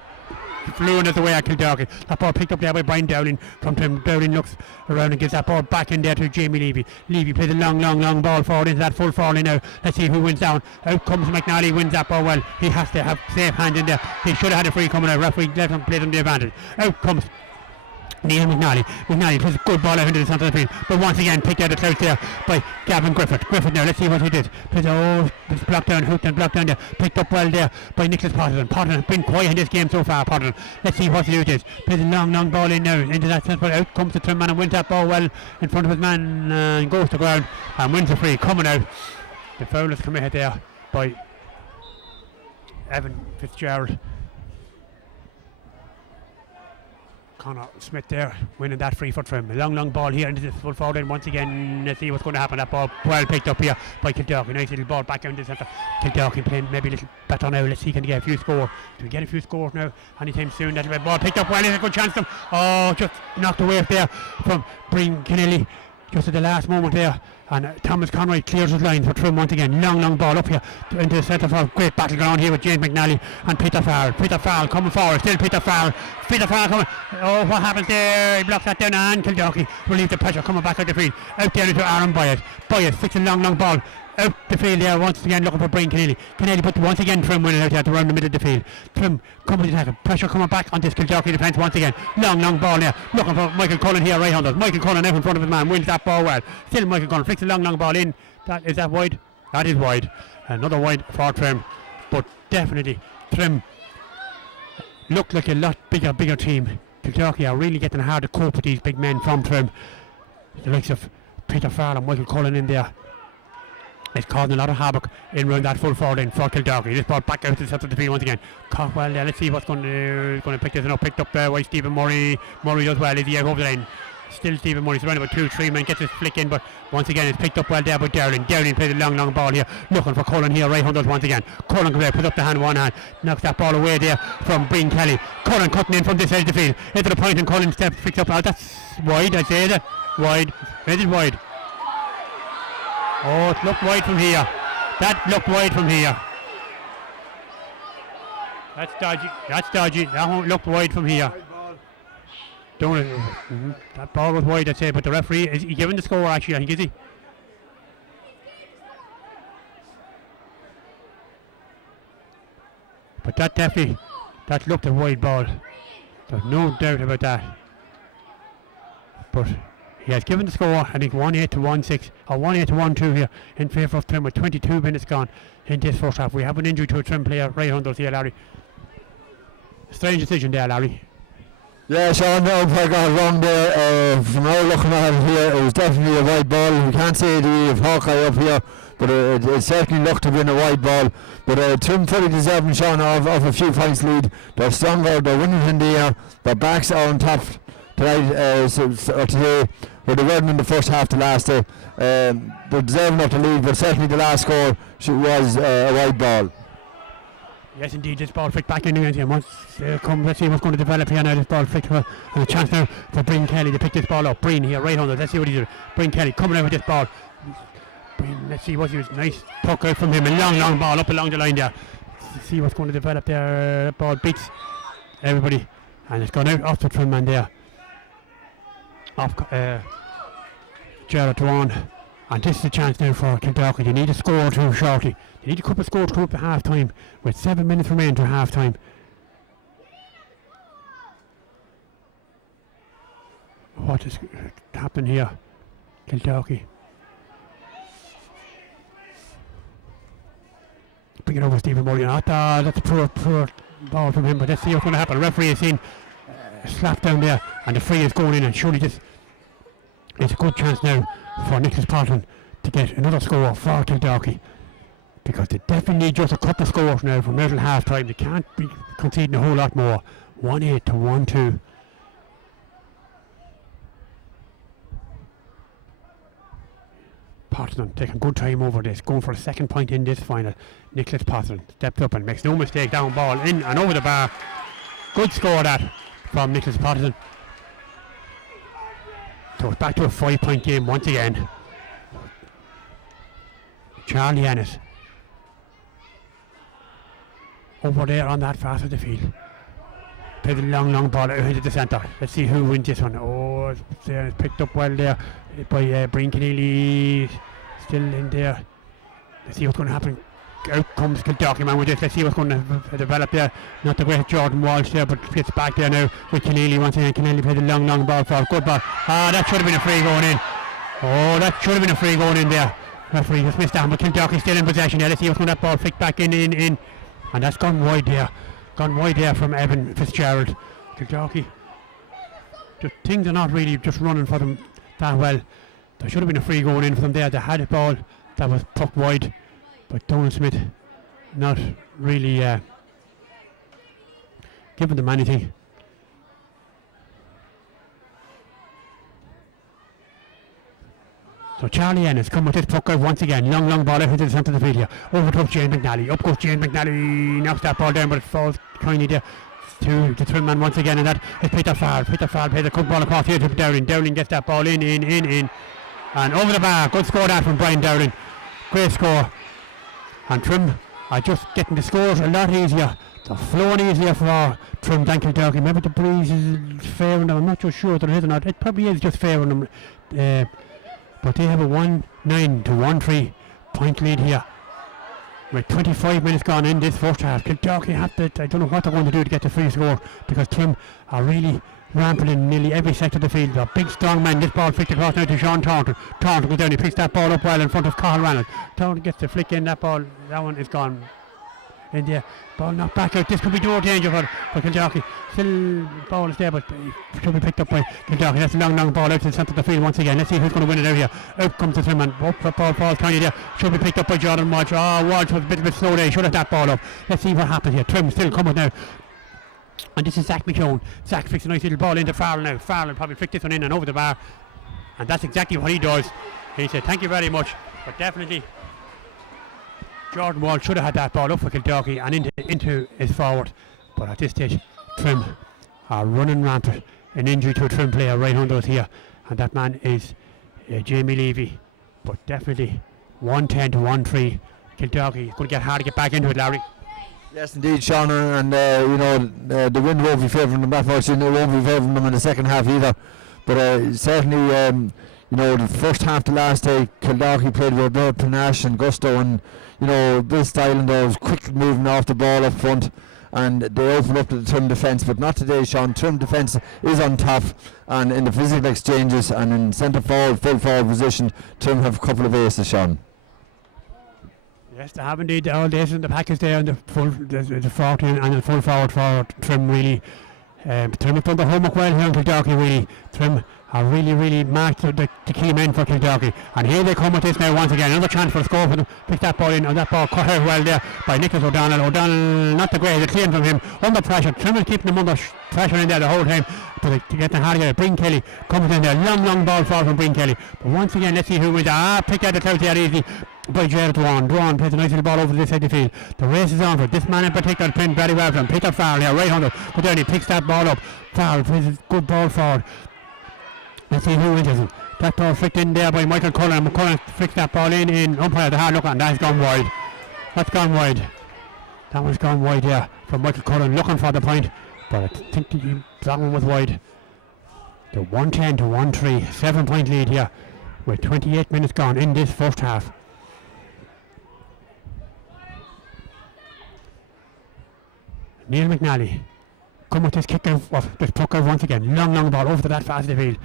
fluent as the way at Kildalkey. That ball picked up there by Brian Dowling from Trim. Dowling looks around and gives that ball back in there to Jamie Levy. Levy plays a long ball forward into that full forward now. Let's see who wins down. Out comes McNally, wins that ball well. He has to have safe hand in there. He should have had a free coming out. Referee let him play them the advantage. Out comes Neil McNally. McNally plays a good ball out into the centre of the field, but once again picked out the clouds there by Gavin Griffith. Griffith now, let's see what he did. Plays it's blocked down, hooked and blocked down there. Picked up well there by Nicholas Potterton. Potterton has been quiet in this game so far. Potterton, let's see what he does. Plays a long ball in now into that centre. Out comes the Trim man and wins that ball well in front of his man and goes to ground and wins the free. Coming out, the foul is committed there by Evan Fitzgerald. Connor Smith there winning that free for Trim. A long ball here into this full forward end once again. Let's see what's going to happen. That ball well picked up here by Kildalkey. Nice little ball back into the centre. Kildalkey playing maybe a little better now. Let's see can they get a few scores. Do we get a few scores now anytime soon? That ball picked up well. Is a good chance to them. Oh, just knocked away there from Breen Kennelly just at the last moment there. And Thomas Conroy clears his line for Trim once again. Long ball up here into the centre for great battleground here with James McNally and Peter Farrell. Peter Farrell coming forward. Still Peter Farrell. Peter Farrell coming. Oh, what happens there? He blocks that down and Kildalkey relieve the pressure coming back out the field. Out there into Aaron Boyett. Boyett fixing long ball. Out the field there once again looking for Brian Kennelly. Kennelly but once again Trim winning out there to around the middle of the field. Trim coming to tackle. Pressure coming back on this Kildalkey defence once again. Long ball there. Looking for Michael Cullen here right under. Michael Cullen out in front of his man. Wins that ball well. Still Michael Cullen flicks a long ball in. Is that wide? That is wide. Another wide for Trim. But definitely Trim look like a lot bigger team. Kildalkey are really getting hard to cope with these big men from Trim. The likes of Peter Farrell and Michael Cullen in there. It's causing a lot of havoc in around that full forward in for Kildalkey. This ball back out to the centre of the field once again. Caught well there. Let's see what's going to pick this up. Picked up there by Stephen Murray. Murray does well. Is he out over the line? Still Stephen Murray surrounded by 2-3 men. Gets his flick in, but once again it's picked up well there by Dowling. Dowling plays a long ball here. Looking for Cullen here. Right handles once again. Cullen comes there. Puts up the hand one hand. Knocks that ball away there from Breen Kelly. Cullen cutting in from this side of the field. Into the point and Cullen steps picks up. Oh, that's wide. I'd say that. Wide. Is it wide? Oh, it looked wide from here. That looked wide from here. That's dodgy. That one looked wide from here. Don't it? That ball was wide, I'd say, but the referee, is he giving the score actually, I think, is he? But that looked a wide ball. There's no doubt about that. But he has given the score, I think 1-8 to 1-6 or 1-8 to 1-2 here in favour of Trim with 22 minutes gone in this first half. We have an injury to a Trim player right under us here, Larry. Strange decision there, Larry. Yeah, Sean, the umpire got it wrong there. From our looking at it here, it was definitely a wide ball. We can't say we have Hawkeye up here, but it certainly looked to have been a wide ball. But Trim fully deserving, Sean, of a few points lead. They're stronger, they're winning in the air, their backs are on top tonight, today. Where they weren't in the first half to last day. They're deserving of the lead, but certainly the last score was a wide ball. Yes, indeed, this ball flicked back in again. Let's see what's going to develop here now. This ball flicked and a chance now for Breen Kelly to pick this ball up. Breen here, right under. Let's see what he does. Breen Kelly coming out with this ball. Breen, let's see what he was. Nice puck out from him. A long ball up along the line there. Let's see what's going to develop there. That ball beats everybody, and it's gone out off the Trim man there. Off Gerard Dwan. And this is a chance now for Kildalkey. They need a score or two shortly. They need a couple of scores to come up at half time with 7 minutes remaining to half time. What is happening here? Kildalkey. Bring it over Stephen Mulligan. That's a poor ball from him, but let's see what's going to happen. The referee has seen a slap down there, and the free is going in, and surely this is a good chance now for Nicholas Parton to get another score for Kildalkey, because they definitely need just a couple of scores now from middle half time. They can't be conceding a whole lot more. 1-8 to 1-2. Parton taking good time over this, going for a second point in this final. Nicholas Parton steps up and makes no mistake, down ball in and over the bar. Good score that from Nicholas Parton. So it's back to a 5-point game once again. Charlie Ennis over there on that far side of the field. Play the long ball out into the centre. Let's see who wins this one. Oh, it's picked up well there by Brian Keneally. Still in there. Let's see what's going to happen. Out comes Kildalkey man with this. Let's see what's going to develop there. Not the great Jordan Walsh there, but gets back there now with Keneally once again. Keneally played the long ball for a good ball. That should have been a free going in. Oh, that should have been a free going in there. Referee just missed that, but Kildalkey still in possession there. Let's see what's going to that ball flick back in. And that's gone wide there. Gone wide there from Evan Fitzgerald. Kildalkey. Things are not really just running for them that well. There should have been a free going in for them there. They had a ball that was pucked wide, but Donald Smith not really giving them anything. So Charlie Ennis come with this puck out once again. Long ball out into the centre of the field here. Over to Jane McNally. Up goes Jane McNally. Knocks that ball down, but it falls kindly there to the twin man once again, and that is Peter Farr. Peter Farr plays a good ball across here to Dowling. Dowling gets that ball in, and over the bar. Good score that from Brian Dowling. Great score. And Trim are just getting the scores a lot easier. They're flowing easier for Trim than Kildalkey. Maybe the breeze is favouring them. I'm not so sure that it is or not. It probably is just favouring them. But they have a 1-9 to 1-3 point lead here. With 25 minutes gone in this first half, Kildalkey have to, I don't know what they're going to do to get the free score, because Trim are really rampant in nearly every sector of the field. They're big strong men. This ball flicked across now to Sean Taunton. Taunton goes down, he picks that ball up well in front of Carl Ranald. Taunton gets the flick in, that ball, that one is gone in there. Ball knocked back out. This could be no danger for Kildalkey. Still ball is there, but it should be picked up by Kildalkey. That's a long ball out to the centre of the field once again. Let's see who's going to win it out here. Out comes the Trim man. Up the ball falls tiny there. Should be picked up by Jordan Walsh. Walsh was a bit slow there. Should have that ball up. Let's see what happens here. Trim still coming now. And this is Zach McKeown. Zach flicks a nice little ball into Farrell now. Farrell probably flick this one in and over the bar. And that's exactly what he does. He said, thank you very much. But definitely Jordan Walsh should have had that ball up for Kildalkey and into his forward. But at this stage, Trim are running rampant. An injury to a Trim player right under us here. And that man is Jamie Levy. But definitely 1-10 to 1-3. Kildalkey is going to get hard to get back into it, Larry. Yes, indeed, Sean, and the wind won't be favouring them that much, and it won't be favouring them in the second half either. But certainly, the first half to last day, Kildalkey played with a bit of panache and gusto, and Bill Styland was quick moving off the ball up front, and they opened up to the Trim defence, but not today, Sean. Trim defence is on top, and in the physical exchanges and in centre forward, full forward position, Trim have a couple of aces, Sean. Yes, they have indeed. All days in the package there, and the 14 and the full forward for Trim really. Trim have done the homework well here in Kildalkey, really. Trim are really marked the key men for Kildalkey. And here they come with this now once again. Another chance for the score for them. Pick that ball in, and that ball cut out well there by Nicholas O'Donnell. O'Donnell, not the greatest, clean from him. Under pressure. Trim is keeping them under pressure in there the whole time. But to get the hard together, Breen Kelly comes in there. Long ball forward from Breen Kelly. But once again, let's see who wins. Pick out the clouds there easily by Jared Dwan. Dwan plays a nice little ball over this side of the field. The race is on for this man in particular, playing very well from Peter Farrell here, right under. But then he picks that ball up. Farrell plays a good ball forward. Let's see who wins it. That ball flicked in there by Michael Cullen. McCullen flicks that ball in umpire the hard look, and that's gone wide. That's gone wide. That one's gone wide there from Michael Cullen looking for the point. But I think that one was wide. The 1-10 to 1-3, 7-point lead here with 28 minutes gone in this first half. Neil McNally come with this kick of this puck out once again. Long ball over to that fast of the field.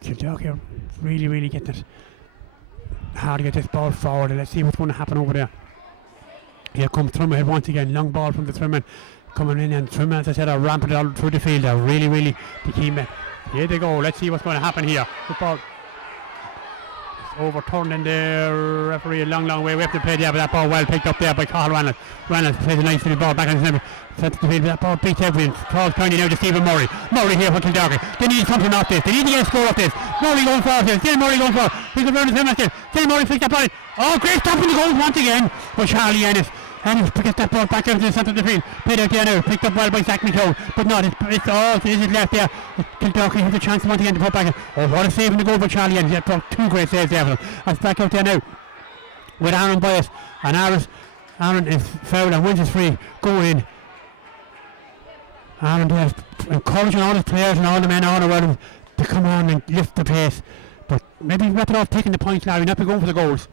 Kildalkey really getting it hard to get this ball forward. Let's see what's going to happen over there. Here comes Thrumman once again. Long ball from the Thrumman coming in, and Thrumman, as I said, are ramping it all through the field. They're really the key man. Here they go. Let's see what's going to happen here. The ball is overturned, and the referee a long way. We have to play there, but that ball well picked up there by Carl Reynolds. Reynolds plays a nice little ball back on his centre of the field. That ball beats everything. Paul's pointing now to Stephen Murray. Murray here for Kildalkey. They need something off this. They need to get a score off this. Murray going for it. Still Murray going for it. He can run his helmet still. Still Murray picks that ball. Oh, great stop in the goal once again by Charlie Ennis. And to get that ball back out to the centre of the field. Played out there now. Picked up well by Zach McLeod. But not. It's left there. Kildalkey has a chance once again to put back in. Oh, what a save in the goal by Charlie Ennis. He had two great saves there for them. That's back out there now with Aaron Byas. And Aaron is fouled and wins his free. Go in. Aaron there encouraging all his players and all the men on around him to come on and lift the pace. But maybe better off taking the points, Larry, not be going for the goals.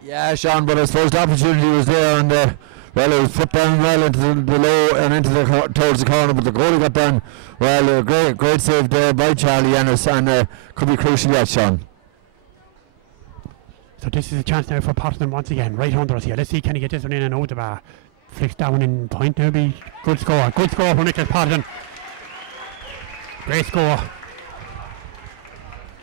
Yeah, Sean, but I suppose the opportunity was there, and it was put down well into the low and into towards the corner, but the goalie got down. Well, a great save there by Charlie Ennis, and could be crucial yet, Sean. So this is a chance now for Potterton once again, right under us here. Let's see, can he get this one in and over the bar? Flicks down in point, now be good score for Nicholas Potterton. Great score.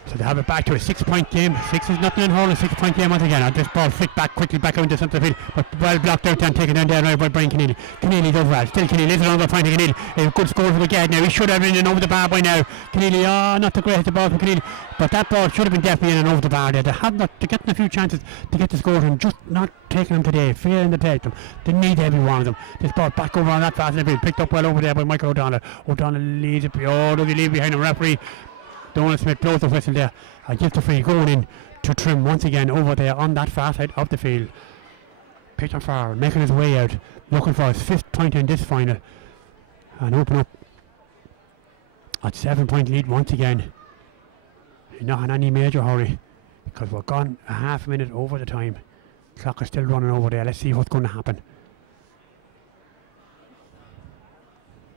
So they have it back to a 6-point game. 6 is nothing in Hurling, a 6-point game once again. And this ball flicked back quickly back out into centre field, but well blocked out and taken down there right by Brian Keneally. Keneally does well. Still Keneally is another point to Keneally. A good score for the Gad now. He should have been in over the bar by now. Keneally, not the greatest ball from Keneally, but that ball should have been definitely in and over the bar there. They have not, they're getting a few chances to get the score and just not taking them today, failing to take them. They need every one of them. This ball back over on that fast in the field, picked up well over there by Michael O'Donnell. O'Donnell leads it. Oh, does he leave behind him? Referee Donald Smith blows the whistle there. I give the free going in to Trim once again over there on that far side of the field. Peter Farrell making his way out, looking for his 5th point in this final, and open up at 7-point lead once again. Not in any major hurry, because we're gone a half minute over the time. Clock is still running over there. Let's see what's going to happen.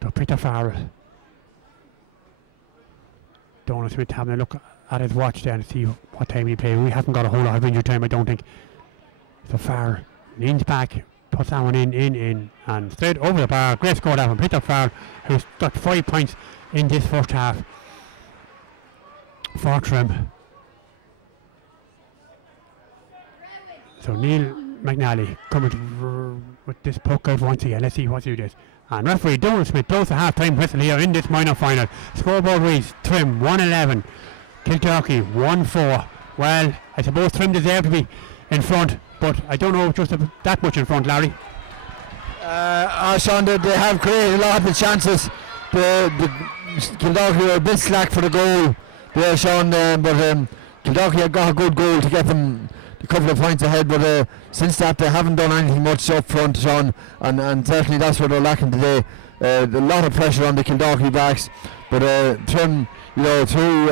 So Peter Farrell, Donald Smith having a look at his watch there and see what time he played. We haven't got a whole lot of injury time, I don't think. So Farrell leans back, puts that one in, and straight over the bar. Great score there from Peter Farrell, who's got 5 points in this first half for Trim. So Neil McNally coming with this puck out once again. Let's see what he does. And referee Donald Smith blows the half-time whistle here in this minor final. Scoreboard reads Trim 1-11, Kildalkey 1-4. Well, I suppose Trim deserve to be in front, but I don't know just that much in front, Larry. Sean, they have created a lot of the chances. The Kildalkey are a bit slack for the goal there, Sean, but Kildalkey have got a good goal to get them a couple of points ahead, but since that they haven't done anything much up front, Sean, and certainly that's where they're lacking today. A lot of pressure on the Kildalkey backs, but Trim, through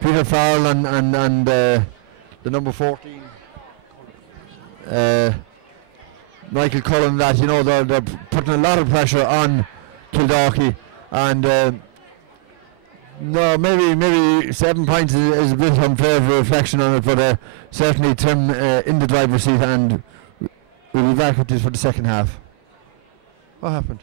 Peter Farrell and the number 14 Michael Cullen, that they're putting a lot of pressure on Kildalkey, and no, maybe 7 points is a bit unfair of a reflection on it, but certainly Tim in the driver's seat, and we'll be back with this for the second half. What happened?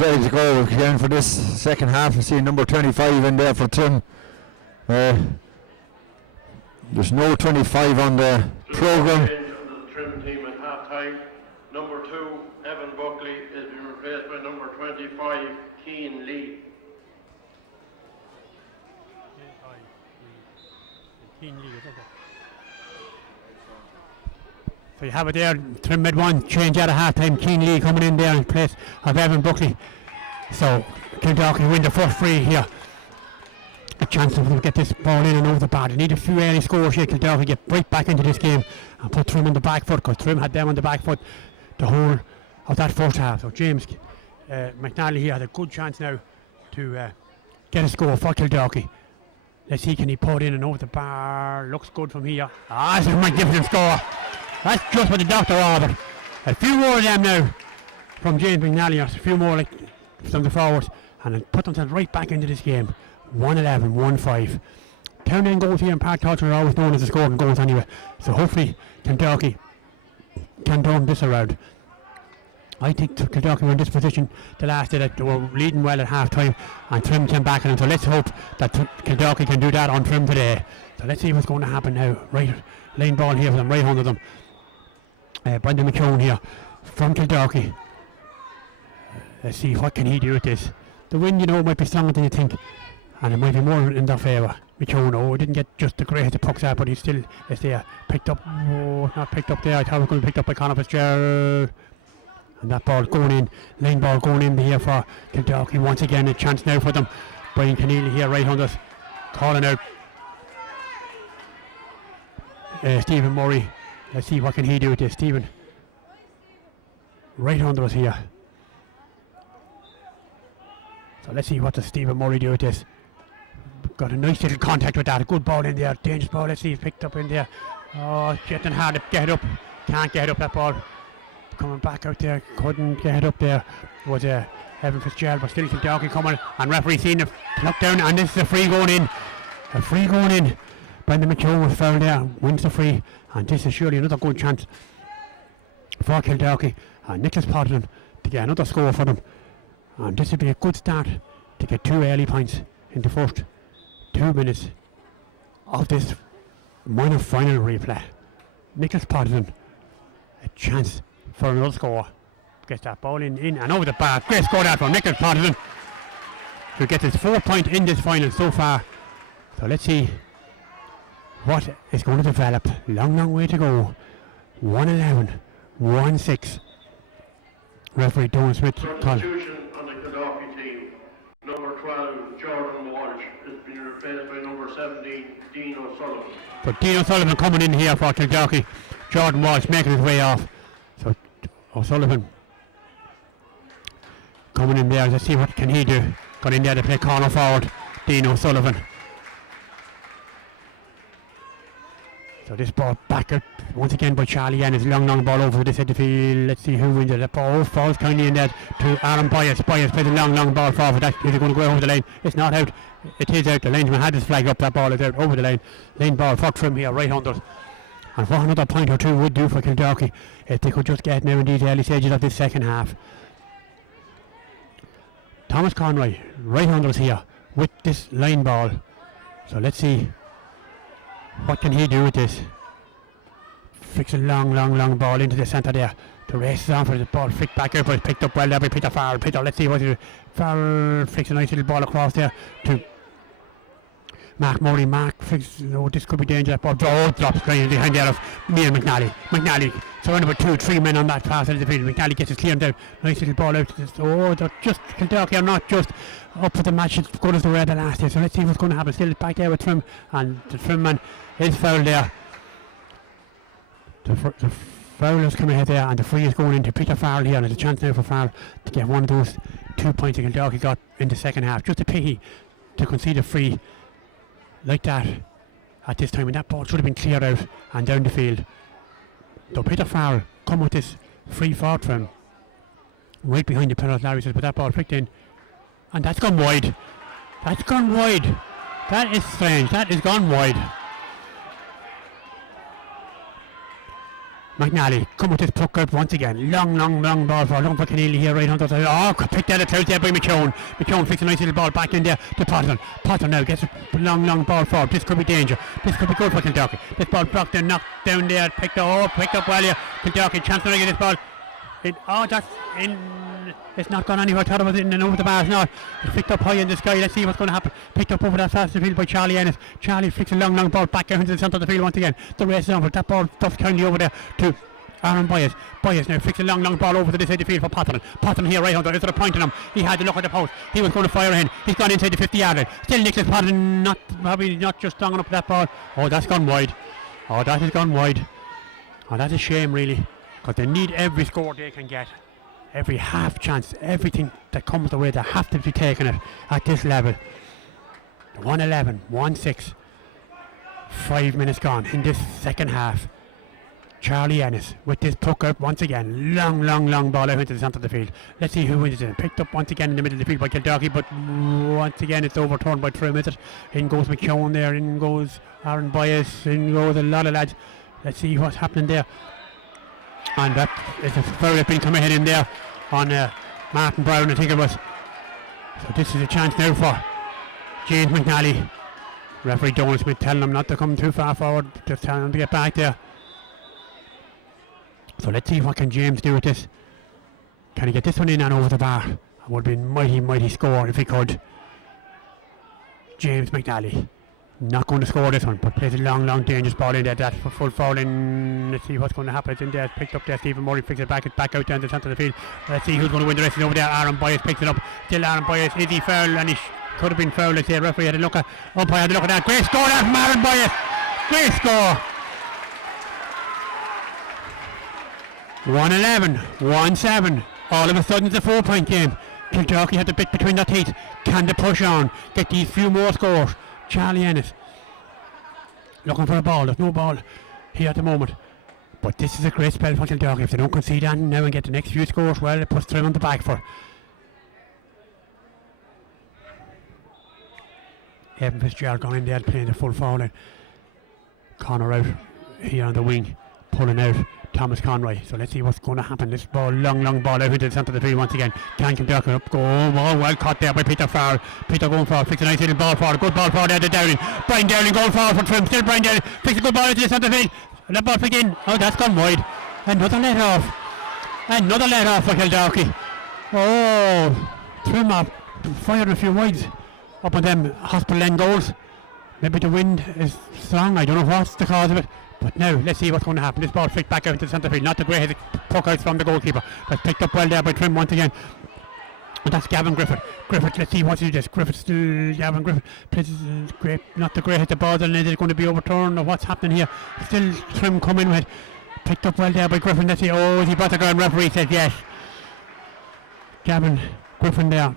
almost ready to go again for this second half. You see number 25 in there for Trim. There's no 25 on the programme. Change of the Trim team at half time. Number 2, Evan Buckley, is being replaced by number 25, Keane Lee. So you have it there. Trim made one change out of half time. Keane Lee coming in there in place of Evan Buckley. So Kildalkey win the first free here. A chance for them to get this ball in and over the bar. They need a few early scores here. Kildalkey get right back into this game and put Trim on the back foot, because Trim had them on the back foot the whole of that first half. So James McNally here had a good chance now to get a score for Kildalkey. Let's see, can he put in and over the bar? Looks good from here. That's a magnificent score. That's just what the doctor ordered. A few more of them now from James McNally. A few more like from the forwards, and then put themselves right back into this game. 1-11, 1-5. 10 men goals here in Park Culture are always known as the scoring goals anyway. So hopefully Kildalkey can turn this around. I think Kildalkey were in this position the last day, that they were leading well at half time and Trim came back on them. So let's hope that Kildalkey can do that on Trim today. So let's see what's going to happen now. Right lane ball here for them, right under them. Brendan McKeown here from Kildalkey. Let's see, what can he do with this? The wind, you know, might be stronger than you think, and it might be more in their favour. McKeown, didn't get just the greatest of pucks out, but he still is there. Picked up, not picked up there. I thought it was going to be picked up by Conor Fitzgerald. And that ball going in, lane ball going in here for Kildalkey. Once again, a chance now for them. Brian Keneally here right under us, calling out Stephen Murray. Let's see, what can he do with this? Stephen right under us here. So let's see what does Stephen Murray do with this. Got a nice little contact with that. A good ball in there. Dangerous ball. Let's see, it's picked up in there. Oh, getting hard to get up. Can't get up that ball. Coming back out there. Couldn't get up there. Was Evan Fitzgerald, but still Kildalkey coming. And referee seen it plucked down. And this is a free going in. A free going in. Brendan McKeown was fouled there. Wins the free. And this is surely another good chance for Kildalkey. And Nicholas Potterton to get another score for them. And this would be a good start to get 2 early points in the first 2 minutes of this minor final replay. Nicholas Potterton, a chance for another score. Gets that ball in and over the bar. Great score that from Nicholas Potterton, who gets his 4th point in this final so far. So let's see what is going to develop. Long way to go. 1-11, 1-6. Referee Don Smith. Substitution on the Kildalkey team. Number 12, Jordan Walsh, is being replaced by number 17, Dean O'Sullivan. So Dean O'Sullivan coming in here for Kildalkey. Jordan Walsh making his way off. So O'Sullivan coming in there. Let's see what can he do. Got in there to play corner forward. Dean O'Sullivan. So this ball back out once again by Charlie and his long ball over this side of the field. Let's see who wins it. That ball falls kindly in there to Aaron Byas. Byas plays a long ball forward. That is going to go over the line. It's not out. It is out. The linesman had his flag up. That ball is out over the line. Lane ball for Trim here right under. And what another point or two would do for Kildalkey if they could just get now in these early stages of this second half. Thomas Conroy right under us here with this line ball. So let's see, what can he do with this? Flicks a long ball into the centre there. The race is on for the ball. Flicked back out, but it's picked up well there by Peter Farrell. Peter, let's see what he do. Farrell flicks a nice little ball across there to Mark Murray. Mark flicks, this could be dangerous. Ball drops right behind there of Neil McNally. McNally surrounded by 2-3 men on that far side of the field. McNally gets it cleared down. Nice little ball out. They're just, Kildalkey are not just up for the match as good as they were the last day. So let's see what's going to happen. Still back there with Trim, and the Trim man is fouled there. The foul is coming ahead there, and the free is going into Peter Farrell here, and there's a chance now for Farrell to get one of those 2 points that Kildalkey got in the second half. Just a pity to concede a free like that at this time, and that ball should have been cleared out and down the field. So Peter Farrell come with this free forward from right behind the penalty area, but that ball flicked in, and that's gone wide. That's gone wide. That is strange. That is gone wide. McNally come with this puck out once again. Long ball for Keneally here right on the side. Oh, picked out a clout there by McKeown. McKeown flicks a nice little ball back in there to Potter. Potter now gets a long ball forward. This could be danger. This could be good for Kildalkey. This ball blocked and knocked down there. Picked up well here. Kildalkey chance to get this ball. That's in. It's not gone anywhere. I thought it was in and over the bar. It's not. It's picked up high in the sky. Let's see what's going to happen. Picked up over that side of the field by Charlie Ennis. Charlie flicks a long ball back out into the centre of the field once again. The race is on, but that ball stuffs kindly over there to Aaron Byas. Byas now flicks a long ball over to this side of the field for Potton. Potton here right under. Is there a point on him? He had to look at the post. He was going to fire in. He's gone inside the 50-yard line. Still Nicholas Potton probably not just strong enough for that ball. Oh, that's gone wide. Oh, that has gone wide. Oh, that's a shame really, because they need every score they can get. Every half chance, everything that comes their way, they have to be taking it at this level. 1-11, 1-6. 5 minutes gone in this second half. Charlie Ennis with this puck up once again. Long ball out into the centre of the field. Let's see who wins it. Picked up once again in the middle of the field by Kildalkey, but once again it's overturned by Trim, is it? In goes McKeown there, in goes Aaron Byas, in goes a lot of lads. Let's see what's happening there. And that is a foul that's been committed in there on Martin Brown, I think it was. So this is a chance now for James McNally. Referee Donald Smith telling him not to come too far forward, just telling him to get back there. So let's see what can James do with this. Can he get this one in and over the bar? It would be a mighty score if he could. James McNally not going to score this one, but plays a long dangerous ball in there. That's for full foul in. Let's see what's going to happen. It's in there. It's picked up there. Stephen Murray picks it back out down the centre of the field. Let's see who's going to win the rest. Over there, Aaron Byas picks it up. Still Aaron Byas. Is he foul? And he could have been foul. Let's say referee had a look at. Umpire had a look at that. Great score there from Aaron Byas. Great score. 1-11, 1-7. All of a sudden it's a 4-point game. Kildalkey had the bit between their teeth. Can they push on? Get these few more scores. Charlie Ennis looking for a ball. There's no ball here at the moment, but this is a great spell for Kildalkey. If they don't concede anything now and get the next few scores, well, it puts Trim on the back for. Evan Fitzgerald going in there playing the full forward line. Connor out here on the wing, pulling out Thomas Conroy. So let's see what's going to happen. This ball, long ball out into the centre of the field once again. Can Kildalkey up, go, well caught there by Peter Farrell. Peter going forward, flicks a nice little ball forward. Good ball forward there to Dowling. Brian Dowling going forward for Trim. Still Brian Dowling, flicks a good ball into the centre of the field. And that ball flicked in. Oh, that's gone wide. Another let off for Kildalkey. Oh, Trim up, fired a few wides up on them hospital end goals. Maybe the wind is strong, I don't know what's the cause of it. But now, let's see what's going to happen. This ball flicked back out into the centre field. Not the great puck out from the goalkeeper. That's picked up well there by Trim once again. And that's Gavin Griffith. Let's see what he does. Griffith still, Gavin Griffith plays great. Not the great hit the ball, and is it going to be overturned or what's happening here? Still Trim coming with. Picked up well there by Griffin. Let's see. Oh, is he brought the ground? Referee says yes. Gavin Griffin there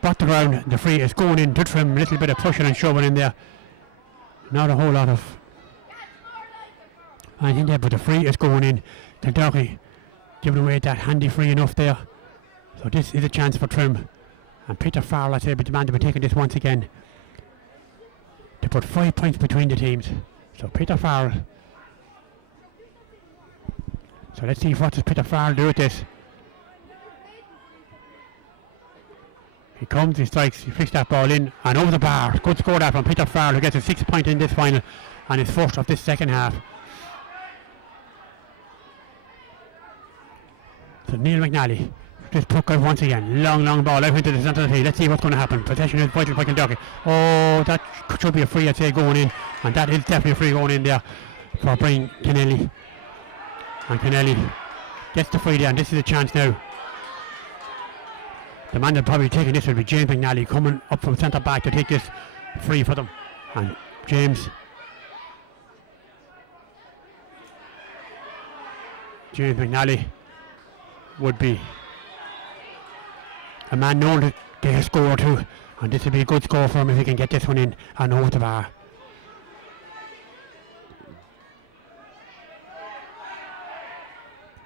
brought the ground. The free is going in to Trim. A little bit of pushing and shoving in there. Not a whole lot of in there, but the free is going in. Kildalkey giving away that handy free enough there. So this is a chance for Trim. And Peter Farrell, I say, but the man to be taking this once again to put 5 points between the teams. So Peter Farrell. So let's see what does Peter Farrell do with this. He comes, he strikes, he flicks that ball in and over the bar. Good score there from Peter Farrell, who gets a 6 point in this final and his first of this second half. So Neil McNally just puck out once again. Long ball out into the centre of the field. Let's see what's going to happen. Possession is vital for Kildalkey. Oh, that should be a free, I'd say, going in. And that is definitely a free going in there for Brian Keneally. And Keneally gets the free there, and this is a chance now. The man that probably taking this will be James McNally, coming up from centre back to take this free for them. And James McNally would be a man known to get a score too, and this will be a good score for him if he can get this one in and over the bar.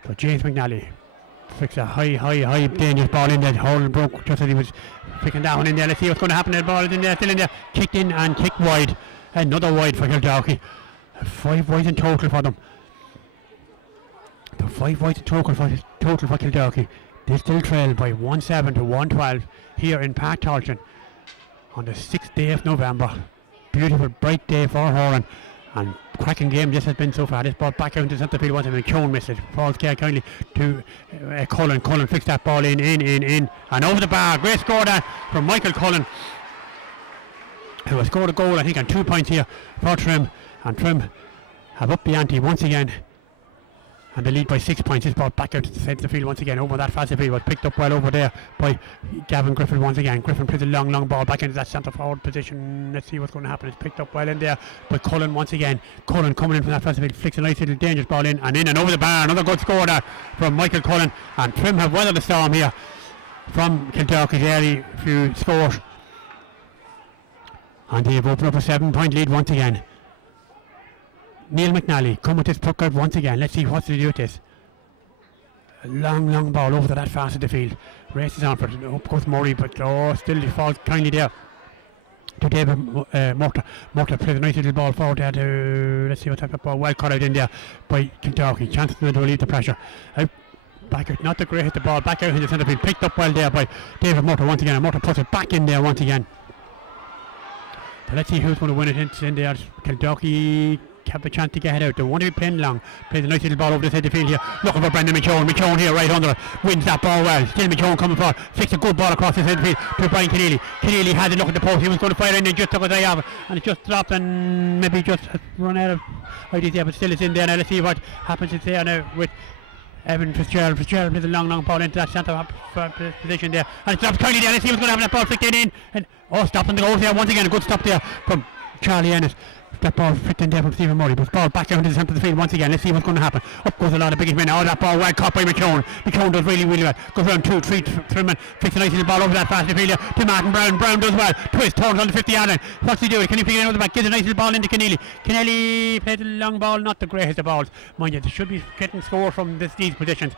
So James McNally flicks a high dangerous ball in there. Hurling broke just as he was flicking that one in there. Let's see what's going to happen. The ball is in there, still in there, kicked in and kicked wide. Another wide for Kildalkey. 5 wides in total for them. 5 wide total for Kildalkey. They still trail by 1-7 to 1-12 here in Park Tolchin on the 6th day of November. Beautiful, bright day for hurling, and cracking game this has been so far. This ball back out into centre field once again. Keown missed it. Falls care kindly to Cullen. Cullen fixed that ball in, and over the bar. Great score there from Michael Cullen, who has scored a goal, I think, on 2 points here for Trim. And Trim have upped the ante once again, and they lead by 6 points. This ball back out to the centre of the field once again over that fast field, was picked up well over there by Gavin Griffin once again. Griffin plays a long ball back into that centre forward position. Let's see what's going to happen. It's picked up well in there by Cullen once again. Cullen coming in from that fast field, flicks a nice little dangerous ball in and over the bar. Another good score there from Michael Cullen, and Trim have weathered the storm here from Kildalkey's early few scores, and they have opened up a 7-point lead once again. Neil McNally come with this puck out once again. Let's see what to do with this. A long ball over to that fast of the field. Races on for it. Up goes Murray, but still he falls kindly there to David Murta. Murta plays a nice little ball forward there to, let's see what type of ball. Well cut out in there by Kildalkey. Chances to relieve the pressure. Out back out, not the great hit the ball back out in the centre field. Picked up well there by David Murta once again. And Murta puts it back in there once again. But let's see who's going to win it. It's in there. Kildalkey have a chance to get out. They want to be playing long. Plays a nice little ball over the side of the field here. Looking for Brendan McKeown. McKeown here right under it. Wins that ball well. Still McKeown coming forward. Flicks a good ball across the side of the field to Brian Keneally. Keneally had a look at the post. He was going to fire in and just took his eye off it. And it just dropped and maybe just run out of ideas there. But still it's in there. Now let's see what happens in there now with Evan Fitzgerald. Fitzgerald plays a long ball into that centre position there. And it drops kindly there. Let's see what's going to happen. That ball flicked in. And stopped on the goals there once again. A good stop there from Charlie Ennis. That ball flicked in there from Stephen Murray, but ball back out into the centre of the field once again. Let's see what's going to happen. Up goes a lot of biggest men. That ball well caught by McKeown. McKeown does really well. Goes around 2, 3 Trimman. Flicks a nice little ball over that fast field to Martin Brown. Brown does well. Twist, turns on the 50-yard line. What's he doing? Can he figure it out the back? Gives a nice little ball into Keneally. Keneally plays a long ball, not the greatest of balls. Mind you, they should be getting score from these positions.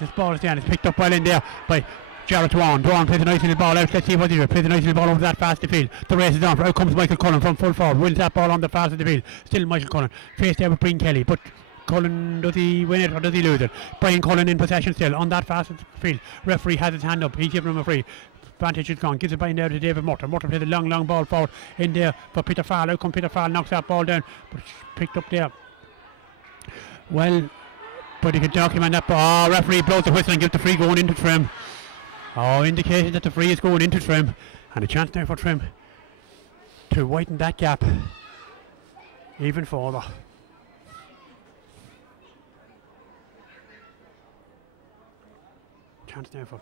This ball is down. It's picked up well in there by Jarrett Dwan. Dwan plays a nice little ball out. Let's see what he does. Plays a nice little ball over that fast field. The race is on. Out comes Michael Cullen from full forward. Wins that ball on the fast of the field. Still Michael Cullen. Faced there with Brian Kelly. But Cullen, does he win it or does he lose it? Brian Cullen in possession still on that fast of the field. Referee has his hand up. He's giving him a free. Advantage is gone. Gives it by there to David Murta. Murta plays a long ball forward in there for Peter Farrell. Out comes Peter Farrell. Knocks that ball down. But it's picked up there. Well, but he can document that ball. Referee blows the whistle and gives the free going into Trim. Indicating that the free is going into Trim, and a chance now for Trim to widen that gap even further. Chance now for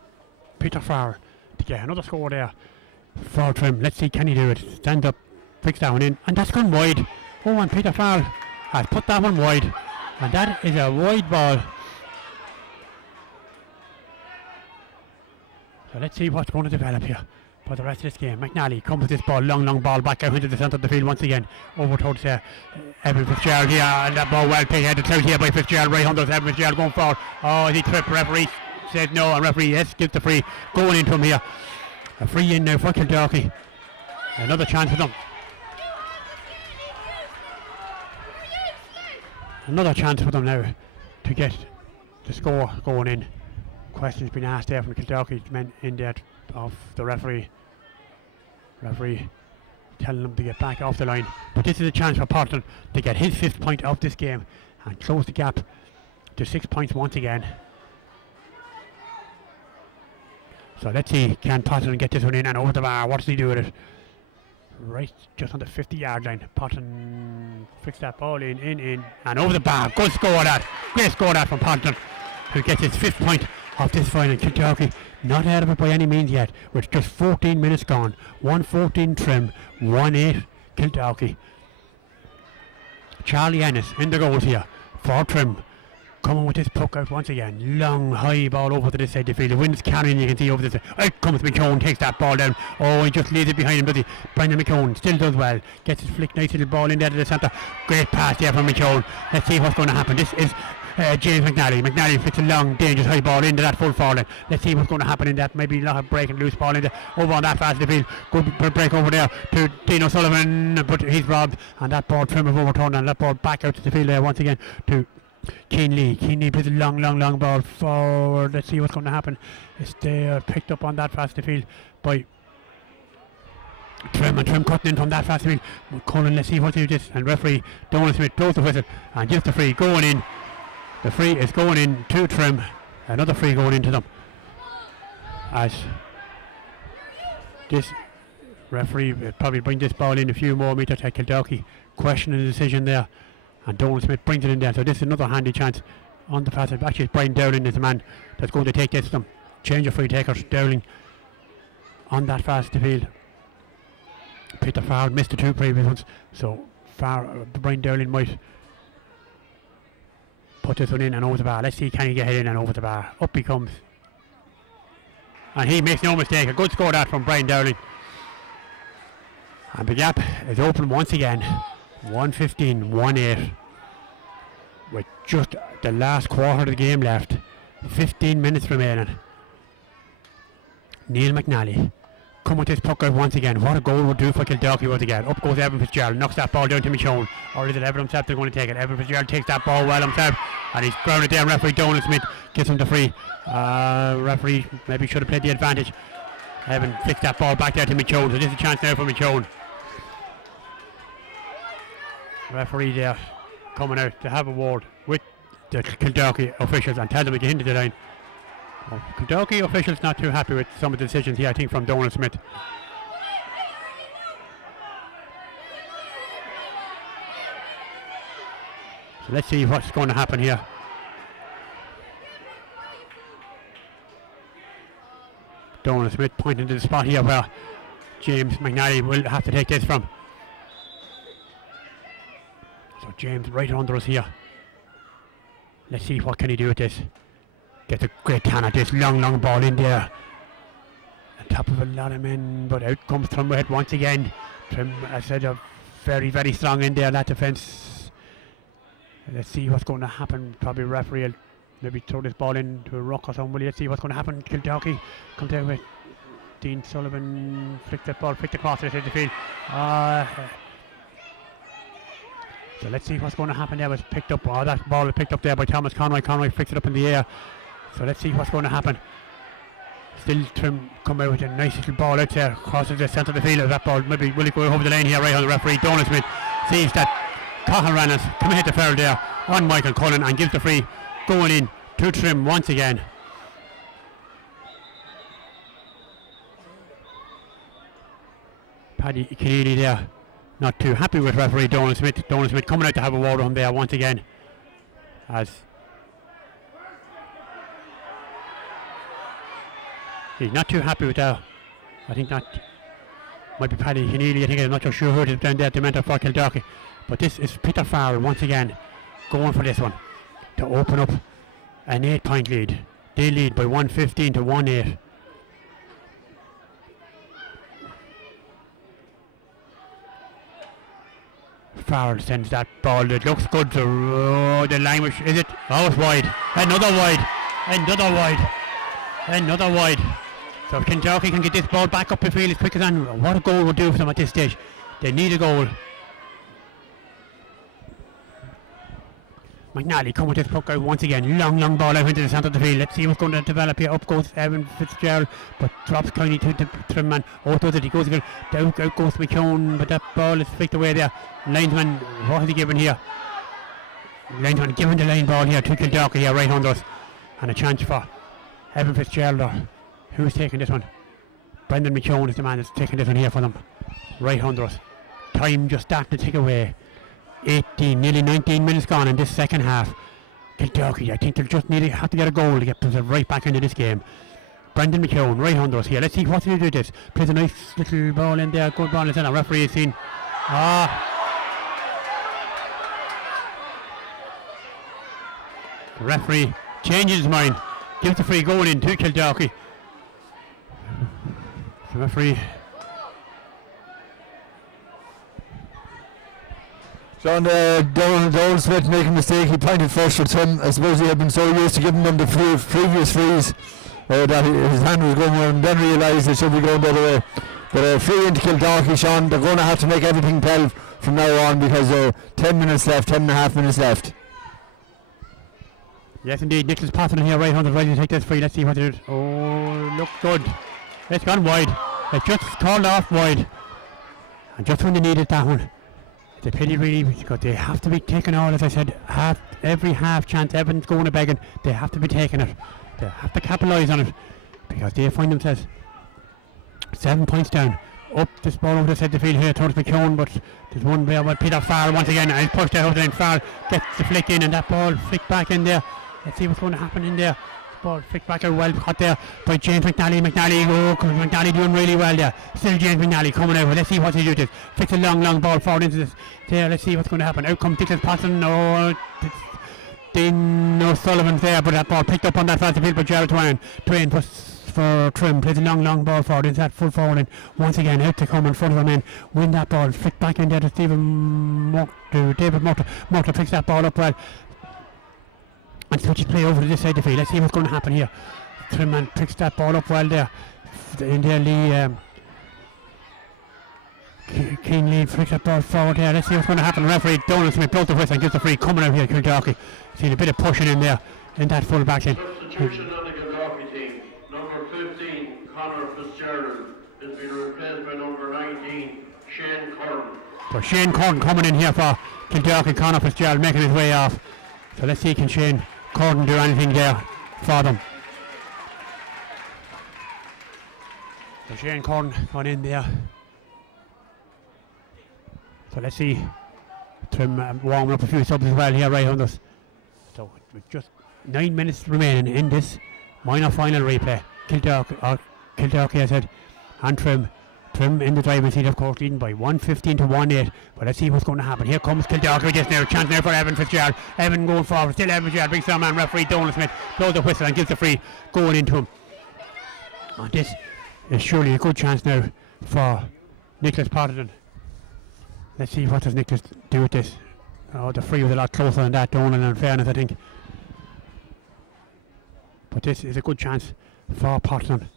Peter Farr to get another score there for Trim. Let's see, can he do it? Stand up, flicks that one in, and that's gone wide. And Peter Farr has put that one wide, and that is a wide ball. So let's see what's going to develop here for the rest of this game. McNally comes with this ball, long ball back out into the centre of the field once again. Over towards Evan Fitzgerald here, and that ball well played headed out here by Fitzgerald, right under Evan Fitzgerald going forward. He tripped. Referee said no, and referee yes, gives the free going into him here. A free in now for Kildalkey. Another chance for them. Another chance for them now to get the score going in. Questions been asked there from Kildalkey men in there of the referee telling them to get back off the line, but this is a chance for Portland to get his 5th point of this game and close the gap to 6 points once again. So let's see, can Portland get this one in and over the bar? What does he do with it? Right just on the 50-yard line. Portland fixed that ball in and over the bar. Good score that. Great score that from Portland, who gets his 5th point of this final. Kildalkey not out of it by any means yet, with just 14 minutes gone. 1-14 Trim, 1-8 Kildalkey. Charlie Ennis in the goals here for Trim, coming with this puck out once again. Long high ball over to this side of the field. The wind's carrying, you can see over this side. Out comes McKeown, takes that ball down. He just leaves it behind him, does he? Brendan McKeown still does well. Gets his flick, nice little ball in there to the centre. Great pass there from McKeown. Let's see what's going to happen. This is James McNally. McNally flicks a long, dangerous high ball into that full forward line. Let's see what's going to happen in that. Maybe a lot of break and loose ball in there. Over on that fast of the field. Good break over there to Dino Sullivan, but he's robbed. And that ball Trim have overturned, and that ball back out to the field there once again to Keenly plays a long ball forward. Let's see what's going to happen. It's there, picked up on that fast field by Trim, and Trim cutting in from that fast field. Cullen, let's see what he does. And referee Donald Smith blows the whistle and gives the free going in. The free is going in to Trim. Another free going into them. As this referee will probably bring this ball in a few more meters at Kildalkey. Questioning the decision there. And Donald Smith brings it in there. So this is another handy chance on the pass. Actually, it's Brian Dowling is the man that's going to take this to them. Change of free takers. Dowling on that fast field. Peter Farrell missed the two previous ones. So Brian Dowling might put this one in and over the bar. Let's see, can he get it in and over the bar? Up he comes. And he makes no mistake. A good score that from Brian Dowling. And the gap is open once again. 1:15, 1-8. With just the last quarter of the game left. 15 minutes remaining. Neil McNally come with this puck out once again. What a goal would do for Kildalkey once again. Up goes Evan Fitzgerald, knocks that ball down to Michonne. Or is it Evan himself that's going to take it? Evan Fitzgerald takes that ball well himself. And he's grounded down. Referee Donald Smith gives him the free. Referee maybe should have played the advantage. Evan flicks that ball back there to Michonne. So this is a chance now for Michonne. Referee there coming out to have a word with the Kildalkey officials and tell them to get into the line. Well, Kildalkey officials not too happy with some of the decisions here, I think, from Donald Smith. So let's see what's going to happen here. Donald Smith pointing to the spot here where James McNally will have to take this from. So James right under us here. Let's see what can he do with this. Gets a great can at this long ball in there. On top of a lot of men, but out comes Trimhead once again. Trim, I said, very strong in there, that defence. Let's see what's going to happen. Probably referee will maybe throw this ball into a ruck or something. Let's see what's going to happen. Kildalkey comes out with Dean Sullivan. Flick that ball, flick across the field. So let's see what's going to happen there. Was picked up. That ball was picked up there by Thomas Conroy. Conroy flicks it up in the air. So let's see what's going to happen. Still Trim come out with a nice little ball out there. Crosses the centre of the field. That ball maybe will it go over the line here right on the referee. Donald Smith sees that Cathal Rannes come hit the foul there on Michael Cullen and gives the free going in to Trim once again. Paddy Keneally there. Not too happy with referee Donald Smith. Donald Smith coming out to have a word on there once again. As he's not too happy with that. I think that might be Paddy Keneally. I think I'm not so sure who it is down there to mentor for Kildalkey. But this is Peter Farrell once again going for this one to open up an 8-point lead. They lead by 1:15 to 1-8. Farrell sends that ball. It looks good to the line. Is it? Oh, it's wide. Another wide. So Kildalkey can get this ball back up the field as quick as on. What a goal would do for them at this stage. They need a goal. McNally come with this puck out once again. Long ball out into the centre of the field. Let's see what's going to develop here. Up goes Evan Fitzgerald, but drops kindly to Trimman. Out does it. He goes again. Down out goes Michonne, but that ball is flicked away there. Linesman, what has he given here? Linesman giving the line ball here to Kildalkey here right under us. And a chance for Evan Fitzgerald. Who's taking this one? Brendan Michonne is the man that's taking this one here for them. Right under us. Time just starting to tick away. 18, nearly 19 minutes gone in this second half. Kildalkey, I think they'll just have to get a goal to get themselves right back into this game. Brendan McKeown right under us here. Let's see what he do this. Plays a nice little ball in there. Good ball in the referee has seen. The referee changes his mind. Gives the free goal in to Kildalkey. The referee. John Donald Smith making a mistake. He pointed first for Tim. I suppose he had been so used to giving them the previous frees that his hand was going on, and then realised it should be going the other way. But a free into Kildalkey, Sean. They're going to have to make everything 12 from now on because 10 minutes left, 10 and a half minutes left. Yes, indeed. Nicholas Potterton here, right under, ready to take this free. Let's see what they do. Oh, looks good. It's gone wide. It just called off wide. And just when they needed that one. It's a pity really, because they have to be taking all, as I said, every half chance Evans going to begging, they have to be taking it. They have to capitalise on it, because they find themselves 7 points down. Up this ball over the centre field here towards McKeown, but there's one there with Peter Farrell once again, and he's pushed out, and Farrell gets the flick in, and that ball flicked back in there. Let's see what's going to happen in there. Ball flicked back out well caught there by James McNally. McNally doing really well there. Still James McNally coming over. Let's see what he does. This flicks a long ball forward into this there. Let's see what's going to happen. Out comes Nicholas Potterton. Dean O'Sullivan's there, but that ball picked up on that fast field by Gerald Twain for Trim. Plays a long ball forward into that full forward, and once again out to come in front of the men. Win that ball. Flick back in there to David Morton. Morton picks that ball up well. And switches play over to this side of the field. Let's see what's going to happen here. Trimman picks that ball up well there. In there, Lee Keenly picks that ball forward there. Let's see what's going to happen. Referee Donald Smith blows the whistle and gives the free coming out here. Kildalkey. Seen a bit of pushing in there in that full back line. Substitution on the Kildalkey team. Number 15, Conor Fitzgerald, is being replaced by number 19, Shane Curran. So Shane Curran coming in here for Kildalkey. Conor Fitzgerald making his way off. So let's see, can Shane Curran do anything there for them. So Shane Curran gone in there. So let's see. Trim warming up a few subs as well here right on us. So with just 9 minutes remaining in this minor final replay. Kildalkey, I said, and Trim in the driving seat, of course, leading by 115 to 1-8. But let's see what's going to happen. Here comes Kildalkey with this now. Chance now for Evan Fitzgerald. Evan going forward. Still Evan Fitzgerald. Brings down man referee Donald Smith. Blows the whistle and gives the free going into him. And this is surely a good chance now for Nicholas Potterton. Let's see what does Nicholas do with this. Oh, the free was a lot closer than that, Donald, in fairness, I think. But this is a good chance for Potterton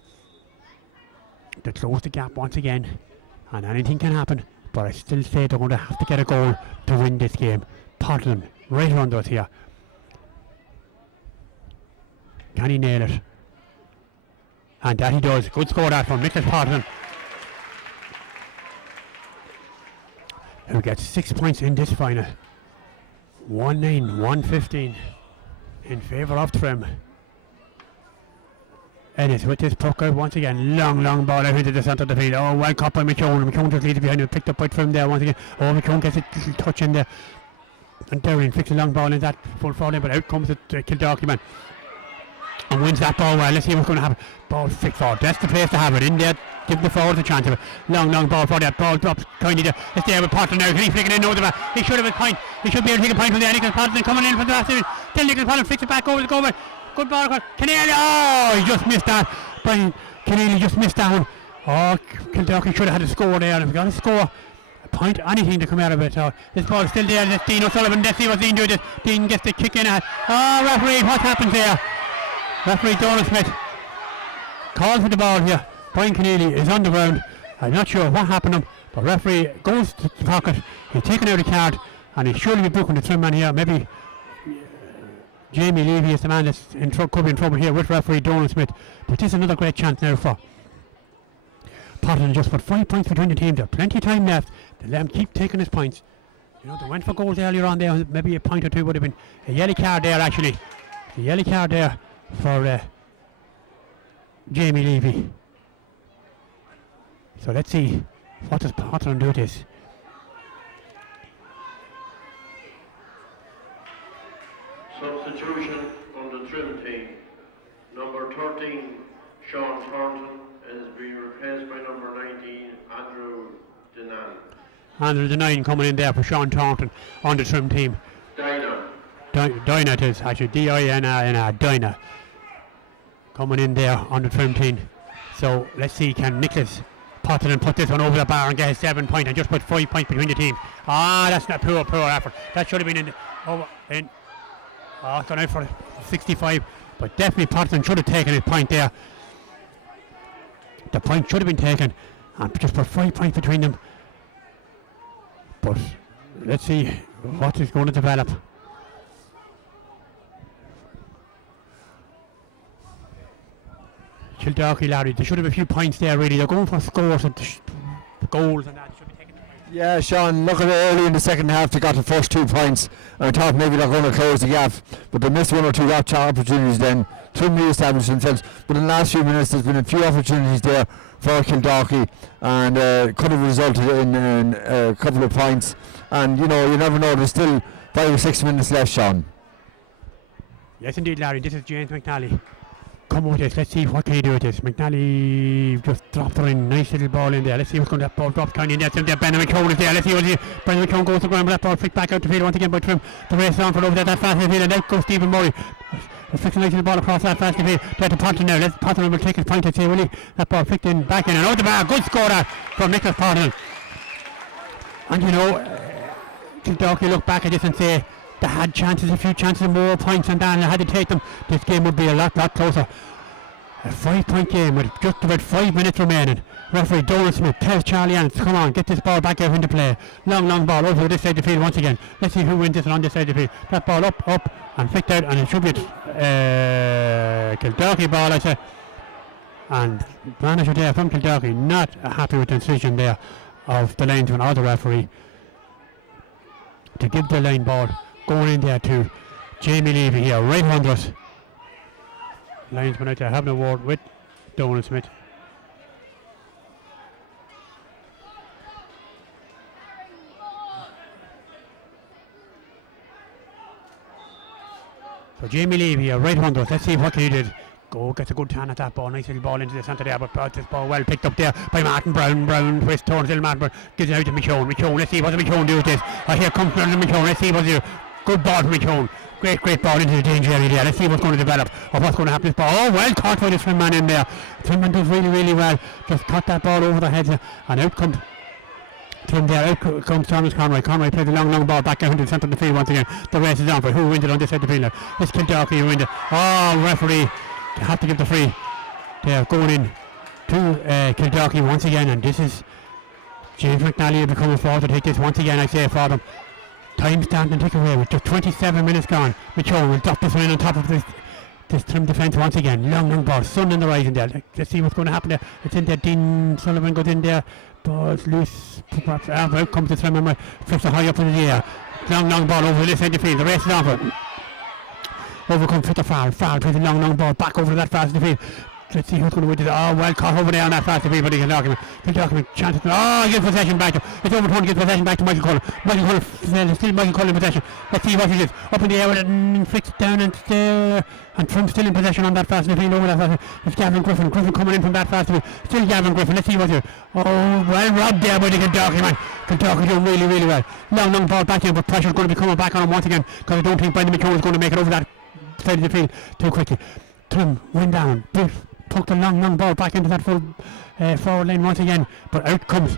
to close the gap once again, and anything can happen, but I still say they're going to have to get a goal to win this game. Potterton right around us here. Can he nail it? And that he does. Good score that from Nicholas Potterton, who gets 6 points in this final. 1-9, 115 in favour of Trim. Ennis with this puck out once again. Long ball out into the centre of the field. Oh, well caught by McKeown. McKeown just leads behind him. Picked up by Trim there once again. Oh, McKeown gets a little touch in there. And Dowling flicks a long ball in that full forward in, but out comes the Kildalkey man. And wins that ball well. Let's see what's going to happen. Ball flicked forward. That's the place to have it. In there. Give the forward a chance of it. Long ball for that. Ball drops kindly there. It's there with Potterton now. Can he flick it in over the back? He should have a point. He should be able to take a point from there. Nicholas Potterton coming in from the last. Still Nicholas Potterton flicks it back over the goal. Good ball across. Keneally. Oh, he just missed that. Brian Keneally just missed that one. Oh, Kildalkey should have had a score there. And if we got a score, a point, anything to come out of it. So this ball is still there. This Dean O'Sullivan. Let's see what Dean does. Dean gets the kick in at. Oh, referee, what happens there? Referee Donald Smith calls for the ball here. Brian Keneally is on the ground. I'm not sure what happened to him, but referee goes to the pocket. He's taken out a card, and he's surely be booking the trim man here. Maybe Jamie Levy is the man that's could be in trouble here with referee Donald Smith. But this is another great chance now for Potterton. Just put 5 points between the teams. There's plenty of time left. They let him keep taking his points. You know, they went for goals earlier on there. Maybe a point or two would have been a yellow card there, actually. A yellow card there for Jamie Levy. So let's see, what does Potterton do with this? Substitution on the Trim team. Number 13, Sean Thornton, is being replaced by number 19, Andrew Denan. Andrew Denan coming in there for Sean Thornton on the Trim team. Dinah it is, actually, D-I-N-A, Dinah. Coming in there on the Trim team. So let's see, can Nicholas Potterton put this one over the bar and get his 7 point and just put 5 points between the teams. That's not poor effort. That should have been in. It's gone out for 65, but definitely Potterton should have taken his point there. The point should have been taken and just put 5 points between them. But let's see what is going to develop. Kildalkey, Larry, they should have a few points there really. They're going for scores and goals and that. Should be taking the points. Yeah, Sean, look at it early in the second half, they got the first 2 points. I thought maybe they're going to close the gap, but they missed 1 or 2 gap opportunities then to re-establish themselves. But in the last few minutes, there's been a few opportunities there for Kildalkey, and could have resulted in a couple of points. And you never know, there's still 5 or 6 minutes left, Sean. Yes, indeed, Larry. This is James McNally. Come with this. Let's see what can he do with this. McNally just dropped her in. Nice little ball in there. Let's see what's going to. That ball dropped kind of in there. Brendan McCone is there. Let's see what Brendan McCone goes to the ground. But that ball flicked back out the field once again by Trim. The race on for over there. That fast in the field. And out goes Stephen Murray. Flicks a nice little ball across that fast in the field. There to Ponton now. Let's Ponton will take his point and say, will he? That ball flicked in back in and out the bar. Good score that from Nicholas Ponton. And Kildalkey look back at this and say, they had chances, a few chances, more points, and then they had to take them. This game would be a lot closer. A 5-point game with just about 5 minutes remaining. Referee Donald Smith tells Charlie Annans, come on, get this ball back out into play. Long ball over this side of the field once again. Let's see who wins this on this side of the field. That ball up, and flicked out, and it should be a Kildalkey ball, I say. And manager there from Kildalkey not happy with the decision there of the linesman or the referee to give the line ball going in there to Jamie Levy here, right under us. Linesman out there having a word with Donald Smith. So Jamie Levy here, right under us. Let's see what he did. Go, gets a good turn at that ball. Nice little ball into the centre there, but this ball well picked up there by Martin Brown. Brown twist, turns little Martin Brown, gives it out to McCone. Let's see what McCone do with this. Here comes McCone. Let's see what he do. Good ball from McCone. Great ball into the danger area there. Let's see what's going to develop or what's going to happen to this ball. Oh, well caught by the swim man in there. Swimman does really well. Just caught that ball over the head and out comes from there. Out comes Thomas Conroy. Conroy plays a long ball back out into the centre of the field once again. The race is on for who wins it on this side of the field now. It's Kildalkey who wins it. Oh, referee have to give the free. They're going in to Kildalkey once again, and this is James McNally will be coming forward to take this once again, I say, for them. Time starting to tick away with just 27 minutes gone. McCone will drop this one in on top of this Trim defence once again. Long ball, sun in the rising there. Let's see what's going to happen there. It's in there. Dean Sullivan goes in there. Ball's loose. Out comes the Trim and flips it high up in the air. Long ball over this end of the field. The race is on for it. Over comes Peter Farrell. Farrell plays a long ball back over to that fast in the field. Let's see who's going to win this. Oh, well caught over there on that fast field, but Kildalkey chances. Oh, he gets possession back. It's overturned, gets possession back to Michael Cullen. Still Michael Cullen in possession. Let's see what he does. Up in the air with it, flicks down and Trump still in possession on that fast field over that fast. It's Gavin Griffin. Griffin coming in from that fast field. Still Gavin Griffin. Let's see what's here. Oh, well robbed there by the Kildalkey man. Kildalkey doing really well. Long ball back in, but pressure's going to be coming back on him once again because I don't think Brendan McCone is going to make it over that side of the field too quickly. Trim went down. Poked a long ball back into that full forward line once again, but out comes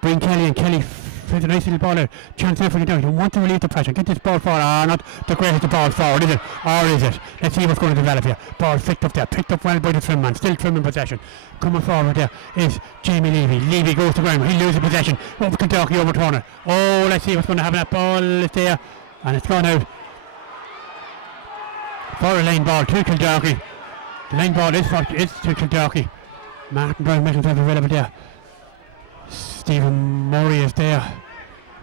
Brian Kelly, and Kelly plays a nice little ball out. Chance there for the down. You want to relieve the pressure. Get this ball forward. Not the greatest the ball forward, is it? Or is it? Let's see what's going to develop here. Ball flicked up there. Picked up well by the Trim man. Still Trim in possession. Coming forward there is Jamie Levy. Levy goes to ground. He loses possession. Over Kildalkey overturn it. Oh, let's see what's going to happen. That ball is there, and it's gone out for a line ball to Kildalkey. The line ball is to Kildalkey. Martin Brown making himself available there. Stephen Murray is there.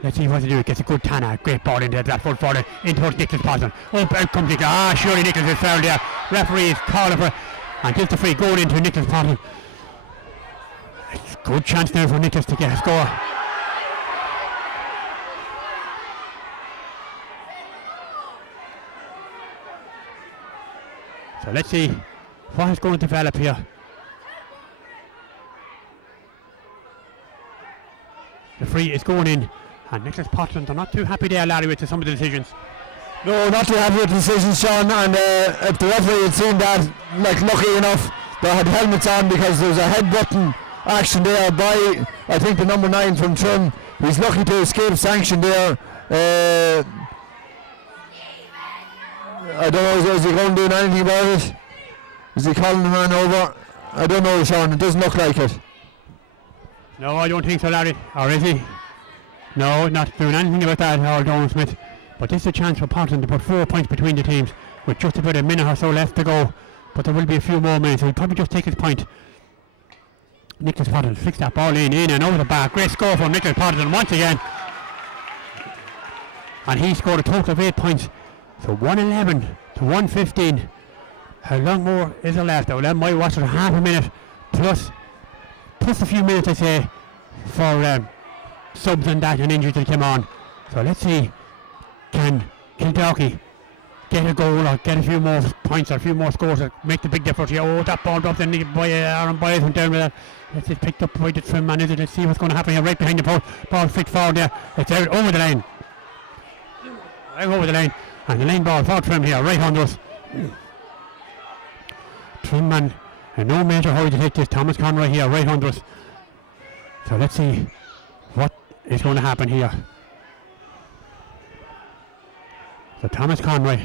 Let's see what to do. Gets a good tanner. Great ball in there. That full forward in towards Nicholas Poston. Out comes Nicholas. Surely Nicholas is fouled there. Referee is calling for it. And just the free going into Nicholas Poston. It's a good chance now for Nicholas to get a score. So let's see what is going to develop here. The free is going in, and Nicholas Potland are not too happy there, Larry, with some of the decisions. No, not too happy with the decisions, Sean, and if the referee had seen that, lucky enough, they had helmets on because there was a head button action there by, I think, the number 9 from Trim. He's lucky to escape sanction there. I don't know, is he going to do anything about it? Is he calling the man over? I don't know, Sean, it doesn't look like it. No, I don't think so, Larry. Or is he? No, not doing anything about that, or Donald Smith. But this is a chance for Portland to put 4 points between the teams with just about a minute or so left to go. but there will be a few more minutes. He'll probably just take his point. Nicholas Potterton flicks that ball in and over the back. Great score from Nicholas Potterton once again. And he scored a total of 8 points. So 111 to 115. How long more is there left? Well, my watch for half a minute plus a few minutes, I say, for subs and that and injuries that came on. So let's see, can Kildalkey get a goal or get a few more points or a few more scores that make the big difference here? Oh, that ball dropped in by Aaron Byers went down with that. It's picked up by the trim man, is it? Let's see what's going to happen here, right behind the post. Ball flicked forward there. It's out over the line. Right over the line. And the line ball for Trim here, right under us. Trim man, in no major hurry to take this. Thomas Conroy here, right under us. So let's see what is going to happen here. So Thomas Conroy.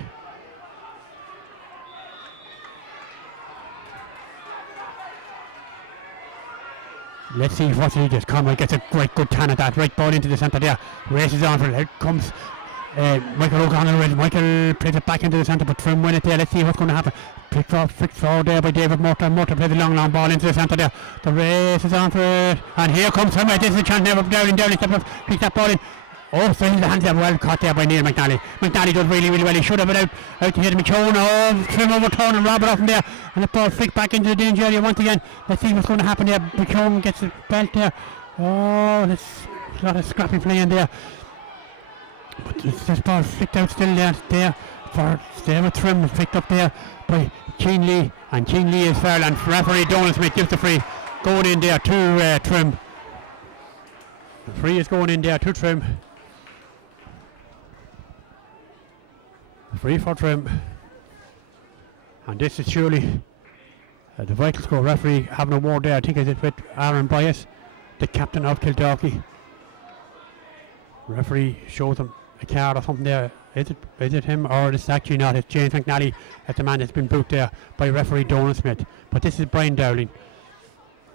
Let's see what he does. Conroy gets a great good tan at that. Right ball into the centre there. Races on for it. Out comes Michael O'Connell. Michael plays it back into the centre, but Trim win it there. Let's see what's going to happen. Flicked forward there by David Morton. Morton plays a long ball into the centre there. The race is on for it. And here comes Trim. This is a chance never down. Step up, pick that ball in. Oh, so the hands there, well caught there by Neil McNally. McNally does really well. He should have been out to hit McCone. Oh, Trim overturn and Robert off from there. And the ball flicked back into the danger area once again. Let's see what's going to happen there. McCone gets the belt there. Oh, there's a lot of scrappy play in there. But this ball flicked out still there for with Trim, picked up there by Gene Lee. And Gene Lee is foul, and referee Donald Smith gives the free. Going in there to Trim. The free is going in there to Trim. Free for Trim. And this is surely the vital score. Referee having a word there. I think is it with Aaron Byas, the captain of Kildalkey. Referee shows him a card or something there. Is it him or is it actually not? It's James McNally. That's the man that's been booked there by referee Donald Smith. But this is Brian Dowling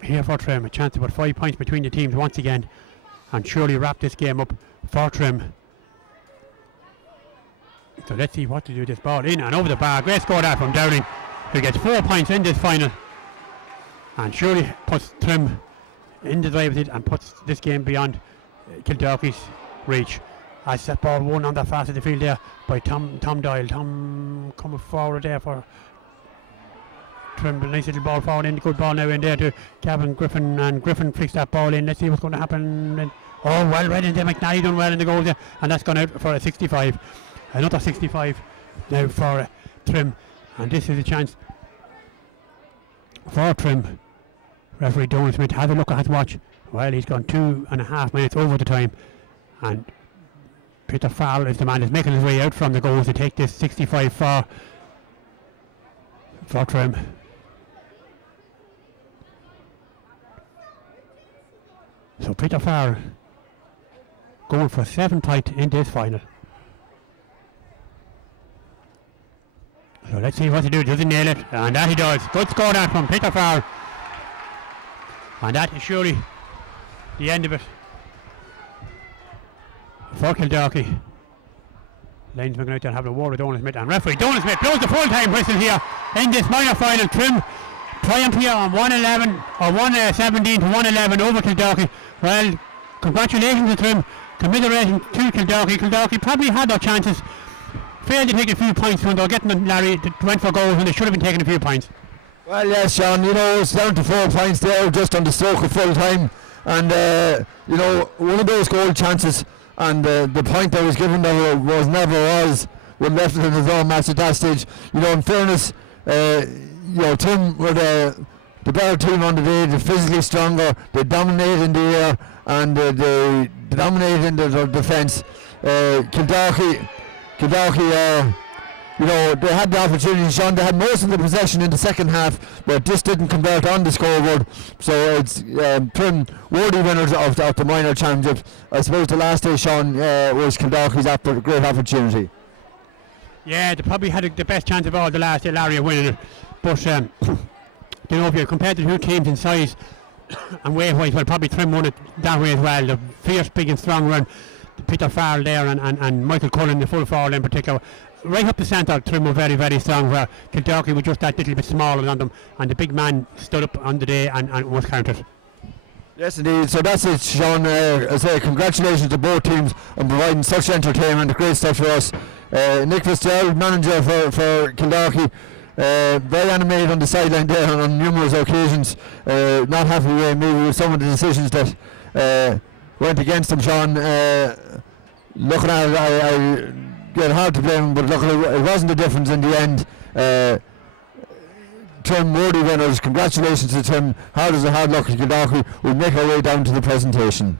here for Trim. A chance to put 5 points between the teams once again and surely wrap this game up for Trim. So let's see what to do with this ball in and over the bar. Great score there from Dowling, who gets 4 points in this final and surely puts Trim in the drive with it and puts this game beyond Kildalkey's reach. As that ball won on that fast of the field there by Tom Doyle. Tom coming forward there for Trim. Nice little ball forward in. Good ball now in there to Gavin Griffin, and Griffin flicks that ball in. Let's see what's going to happen. Oh, well read into McNally, done well in the goal there, and that's gone out for a 65. Another 65 now for Trim, and this is a chance for Trim. Referee Donald Smith has a look at his watch. Well, he's gone 2.5 minutes over the time, and Peter Farrell is the man that's making his way out from the goals to take this 65 for Trim. So Peter Farrell going for 7 points in this final. So let's see what he do. Does he nail it? And that he does. Good score there from Peter Farrell. And that is surely the end of it for Kildalkey. Linesman going out there having a war with Donald Smith, and referee Donald Smith blows the full-time whistle here in this minor final. Trim triumph here on 111 or 117 to 111 over Kildalkey. Well, congratulations to Trim. Commiseration to Kildalkey. Kildalkey probably had their chances. Failed to take a few points when they were getting them, Larry. They went for goals and they should have been taking a few points. Well, yes, Sean, it's down to 4 points there just on the stroke of full time. And, one of those goal chances and the point that was given that was never was left in his own match at that stage. In fairness, Tim were the better team on the day, they're physically stronger, they dominate in the air and they dominate in the defence. Kildalkey, they had the opportunity, Sean. They had most of the possession in the second half, but just didn't convert on the scoreboard. So it's Trim worthy winners of the minor championship. I suppose the last day, Sean, was Kildalkey's great opportunity. Yeah, they probably had the best chance of all the last day, Larry, of winning it. But if you compare the two teams in size and weight-wise, well, probably Trim won it that way as well. The fierce, big and strong run. Peter Farrell there and Michael Cullen, the full forward in particular, right up the centre, Trim were very, very strong, where Kildalkey were just that little bit smaller than them, and the big man stood up on the day and was countered. Yes, indeed. So that's it, Sean. I say congratulations to both teams on providing such entertainment. Great stuff for us. Nick Fitzgerald, manager for Kildalkey, very animated on the sideline there on numerous occasions. Not happy maybe with some of the decisions that went against him, Sean. Looking at it, I get hard to blame him, but look, it wasn't the difference in the end. Tim, worthy winners. Congratulations to Tim. Hard as a hard luck at Kildalkey. We'll make our way down to the presentation.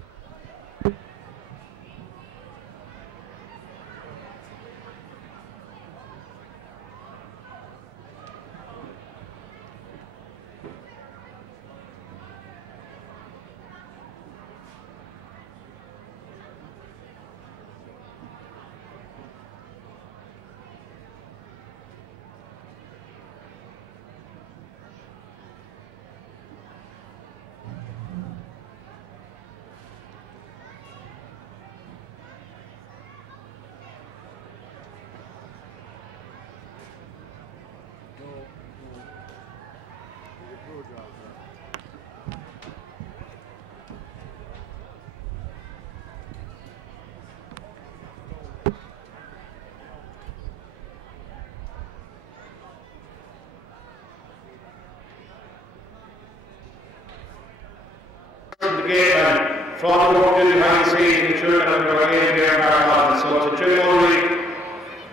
The game and from the work doing behind the scenes, ensuring that we're engaged here in our so to Jim O'Reilly,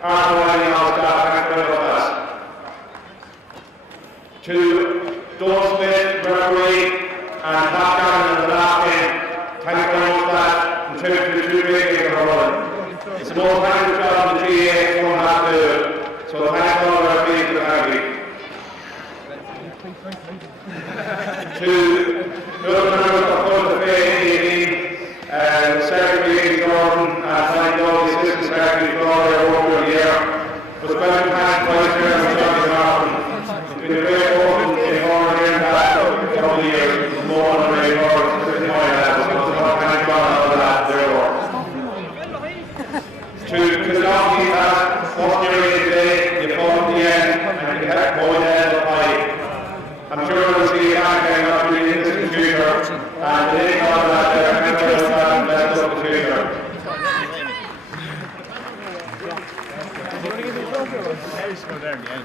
Arthur Wiley, all staff, thanks very much. To Dawn Smith, referee, and Pat Gannon in the last game, thanks very much for that, contributing to 2 great games for Hurling. It's the most valuable job in the GAA don't have to do, so thanks to all our referees for the To the other members of both the FAA, Secretary Jordan, and thank all the Assistant Secretary for all their work over the year. With special thanks to Vice Chairman Johnny Norton. It's been a great work in Hurling here in the last couple of years. More than a great work, it's my level. So thank God for all that, their work. To Kildalkey, as first year today, you fought at the end, and you kept going ahead of high. I'm sure we'll see you back again after the instant future, and the name of that there, and best of the future.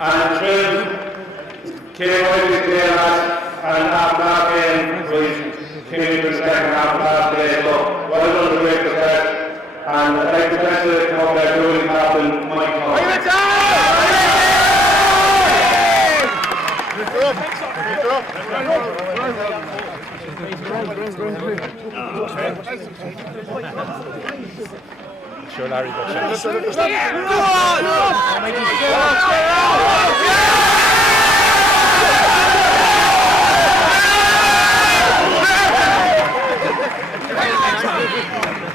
And Trim came out this day and after that game was came into the second half of last day, so well done to great success. And I'd like to thank the Kildalkey captain, Mike Collins. Sure, Larry got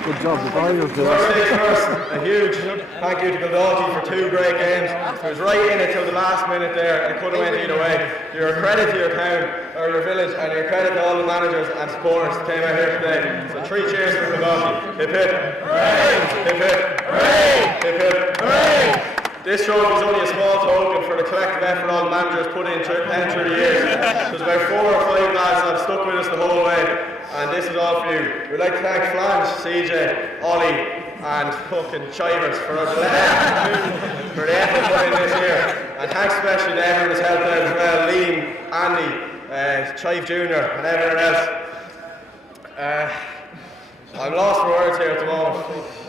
Good job, the Warriors. First, a huge thank you to Kildalkey for 2 great games. It was right in it till the last minute there, and it could have went either way. You're a credit to your town, or your village, and you're a credit to all the managers and supporters that came out here today. So 3 cheers for Kildalkey. Hip hip. Hooray! Hip hip. Hooray! Hip hip. Hooray! This trophy is only a small token for the collective effort all the managers put in through the years. There's about 4 or 5 lads that have stuck with us the whole way, and this is all for you. We'd like to thank Flange, CJ, Ollie, and fucking Chivers for the effort put in this year. And thanks especially to everyone who's helped out as well, Liam, Andy, Chive Jr. and everyone else. I'm lost for words here at the moment.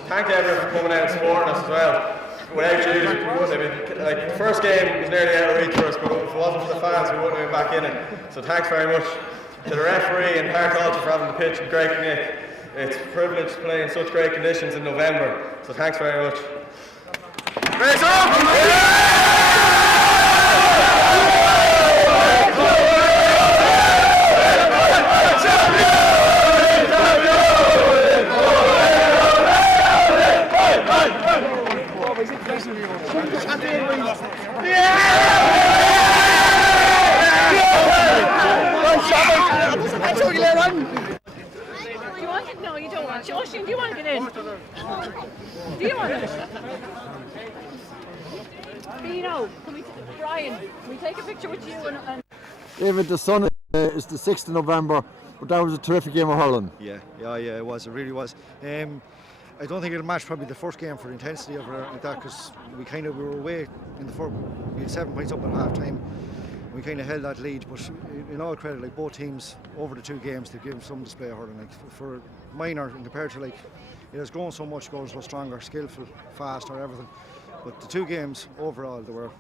Thank everyone for coming out and supporting us as well. Without you, we wouldn't have been, like, the first game was nearly out of reach for us, but if it wasn't for the fans, we wouldn't have been back in it. So thanks very much to the referee and Park Culture for having the pitch and Greg Nick. It's a privilege to play in such great conditions in November. So thanks very much. Raise up! No, you don't want to. Oisin, do you want to get in? Do you want to? Bino, Brian, can we take a picture with you and David, the sun is the 6th of November, but that was a terrific game of hurling. Yeah, it was. It really was. I don't think it'll match probably the first game for the intensity of it like that, because we were away in the first. We had 7 points up at half time. We kind of held that lead, but in all credit, like both teams over the 2 games, they've given some display of hurling. Like for minor, compared to like it has grown so much, grown so stronger, skillful, faster, everything. But the 2 games overall, they were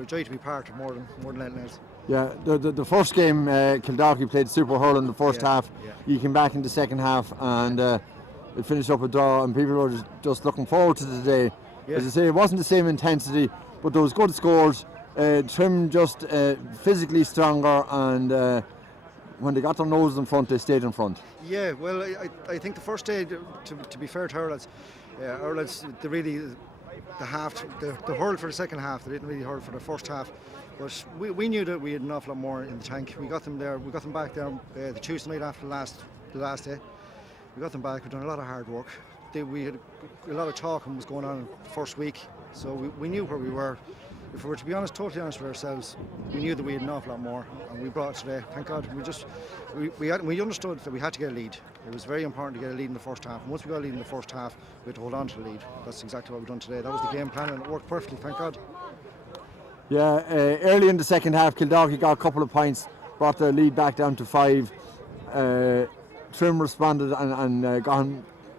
a joy to be part of more than anything else. Yeah, the first game, Kildalkey played super hurling in the first half. Yeah. You came back in the second half and it finished up a draw, and people were just looking forward to the day. Yeah. As I say, it wasn't the same intensity, but there was good scores. Trim just physically stronger, and when they got their nose in front, they stayed in front. Yeah, well, I think the first day, to be fair to our lads, they really the hurl for the second half. They didn't really hurl for the first half, but we knew that we had an awful lot more in the tank. We got them there. We got them back there the Tuesday night after the last day. We got them back. We've done a lot of hard work. We had a lot of talking was going on the first week, so we knew where we were. If we were to be honest, totally honest with ourselves, we knew that we had an awful lot more, and we brought it today. Thank God. We understood that we had to get a lead. It was very important to get a lead in the first half. And once we got a lead in the first half, we had to hold on to the lead. That's exactly what we've done today. That was the game plan, and it worked perfectly. Thank God. Yeah, early in the second half, Kildalkey got a couple of points, brought their lead back down to 5. Trim responded and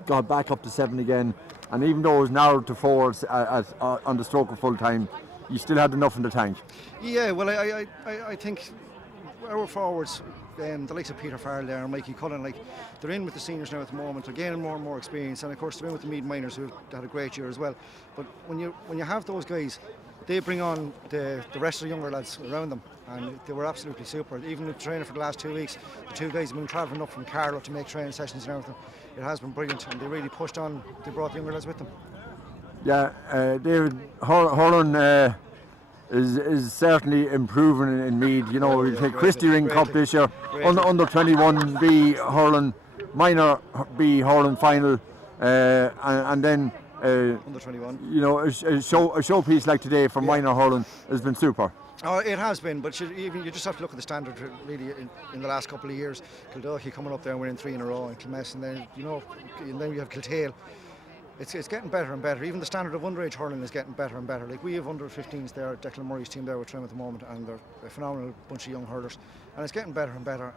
got back up to 7 again. And even though it was narrowed to 4 on the stroke of full time, you still had enough in the tank. Yeah, well, I think our forwards, the likes of Peter Farrell there and Mikey Cullen, like they're in with the seniors now at the moment. They're gaining more and more experience, and of course they're in with the Meath minors who had a great year as well. But when you have those guys, they bring on the rest of the younger lads around them, and they were absolutely super. Even with training for the last 2 weeks, the 2 guys have been travelling up from Carlow to make training sessions and everything. It has been brilliant, and they really pushed on. They brought the younger lads with them. Yeah, David, hurling is certainly improving in Meath. You know, we take Christy Ring Cup this year, under 21 B hurling, minor B hurling final, and then Under 21. you know, a showpiece like today for minor hurling has been super. Oh, it has been, but you just have to look at the standard really in the last couple of years. Kildalkey coming up there and winning 3 in a row, and Kilmess, and then and then you have Kiltale. It's getting better and better. Even the standard of underage hurling is getting better and better. Like we have under 15s there, Declan Murray's team there with Trim at the moment, and they're a phenomenal bunch of young hurlers, and it's getting better and better.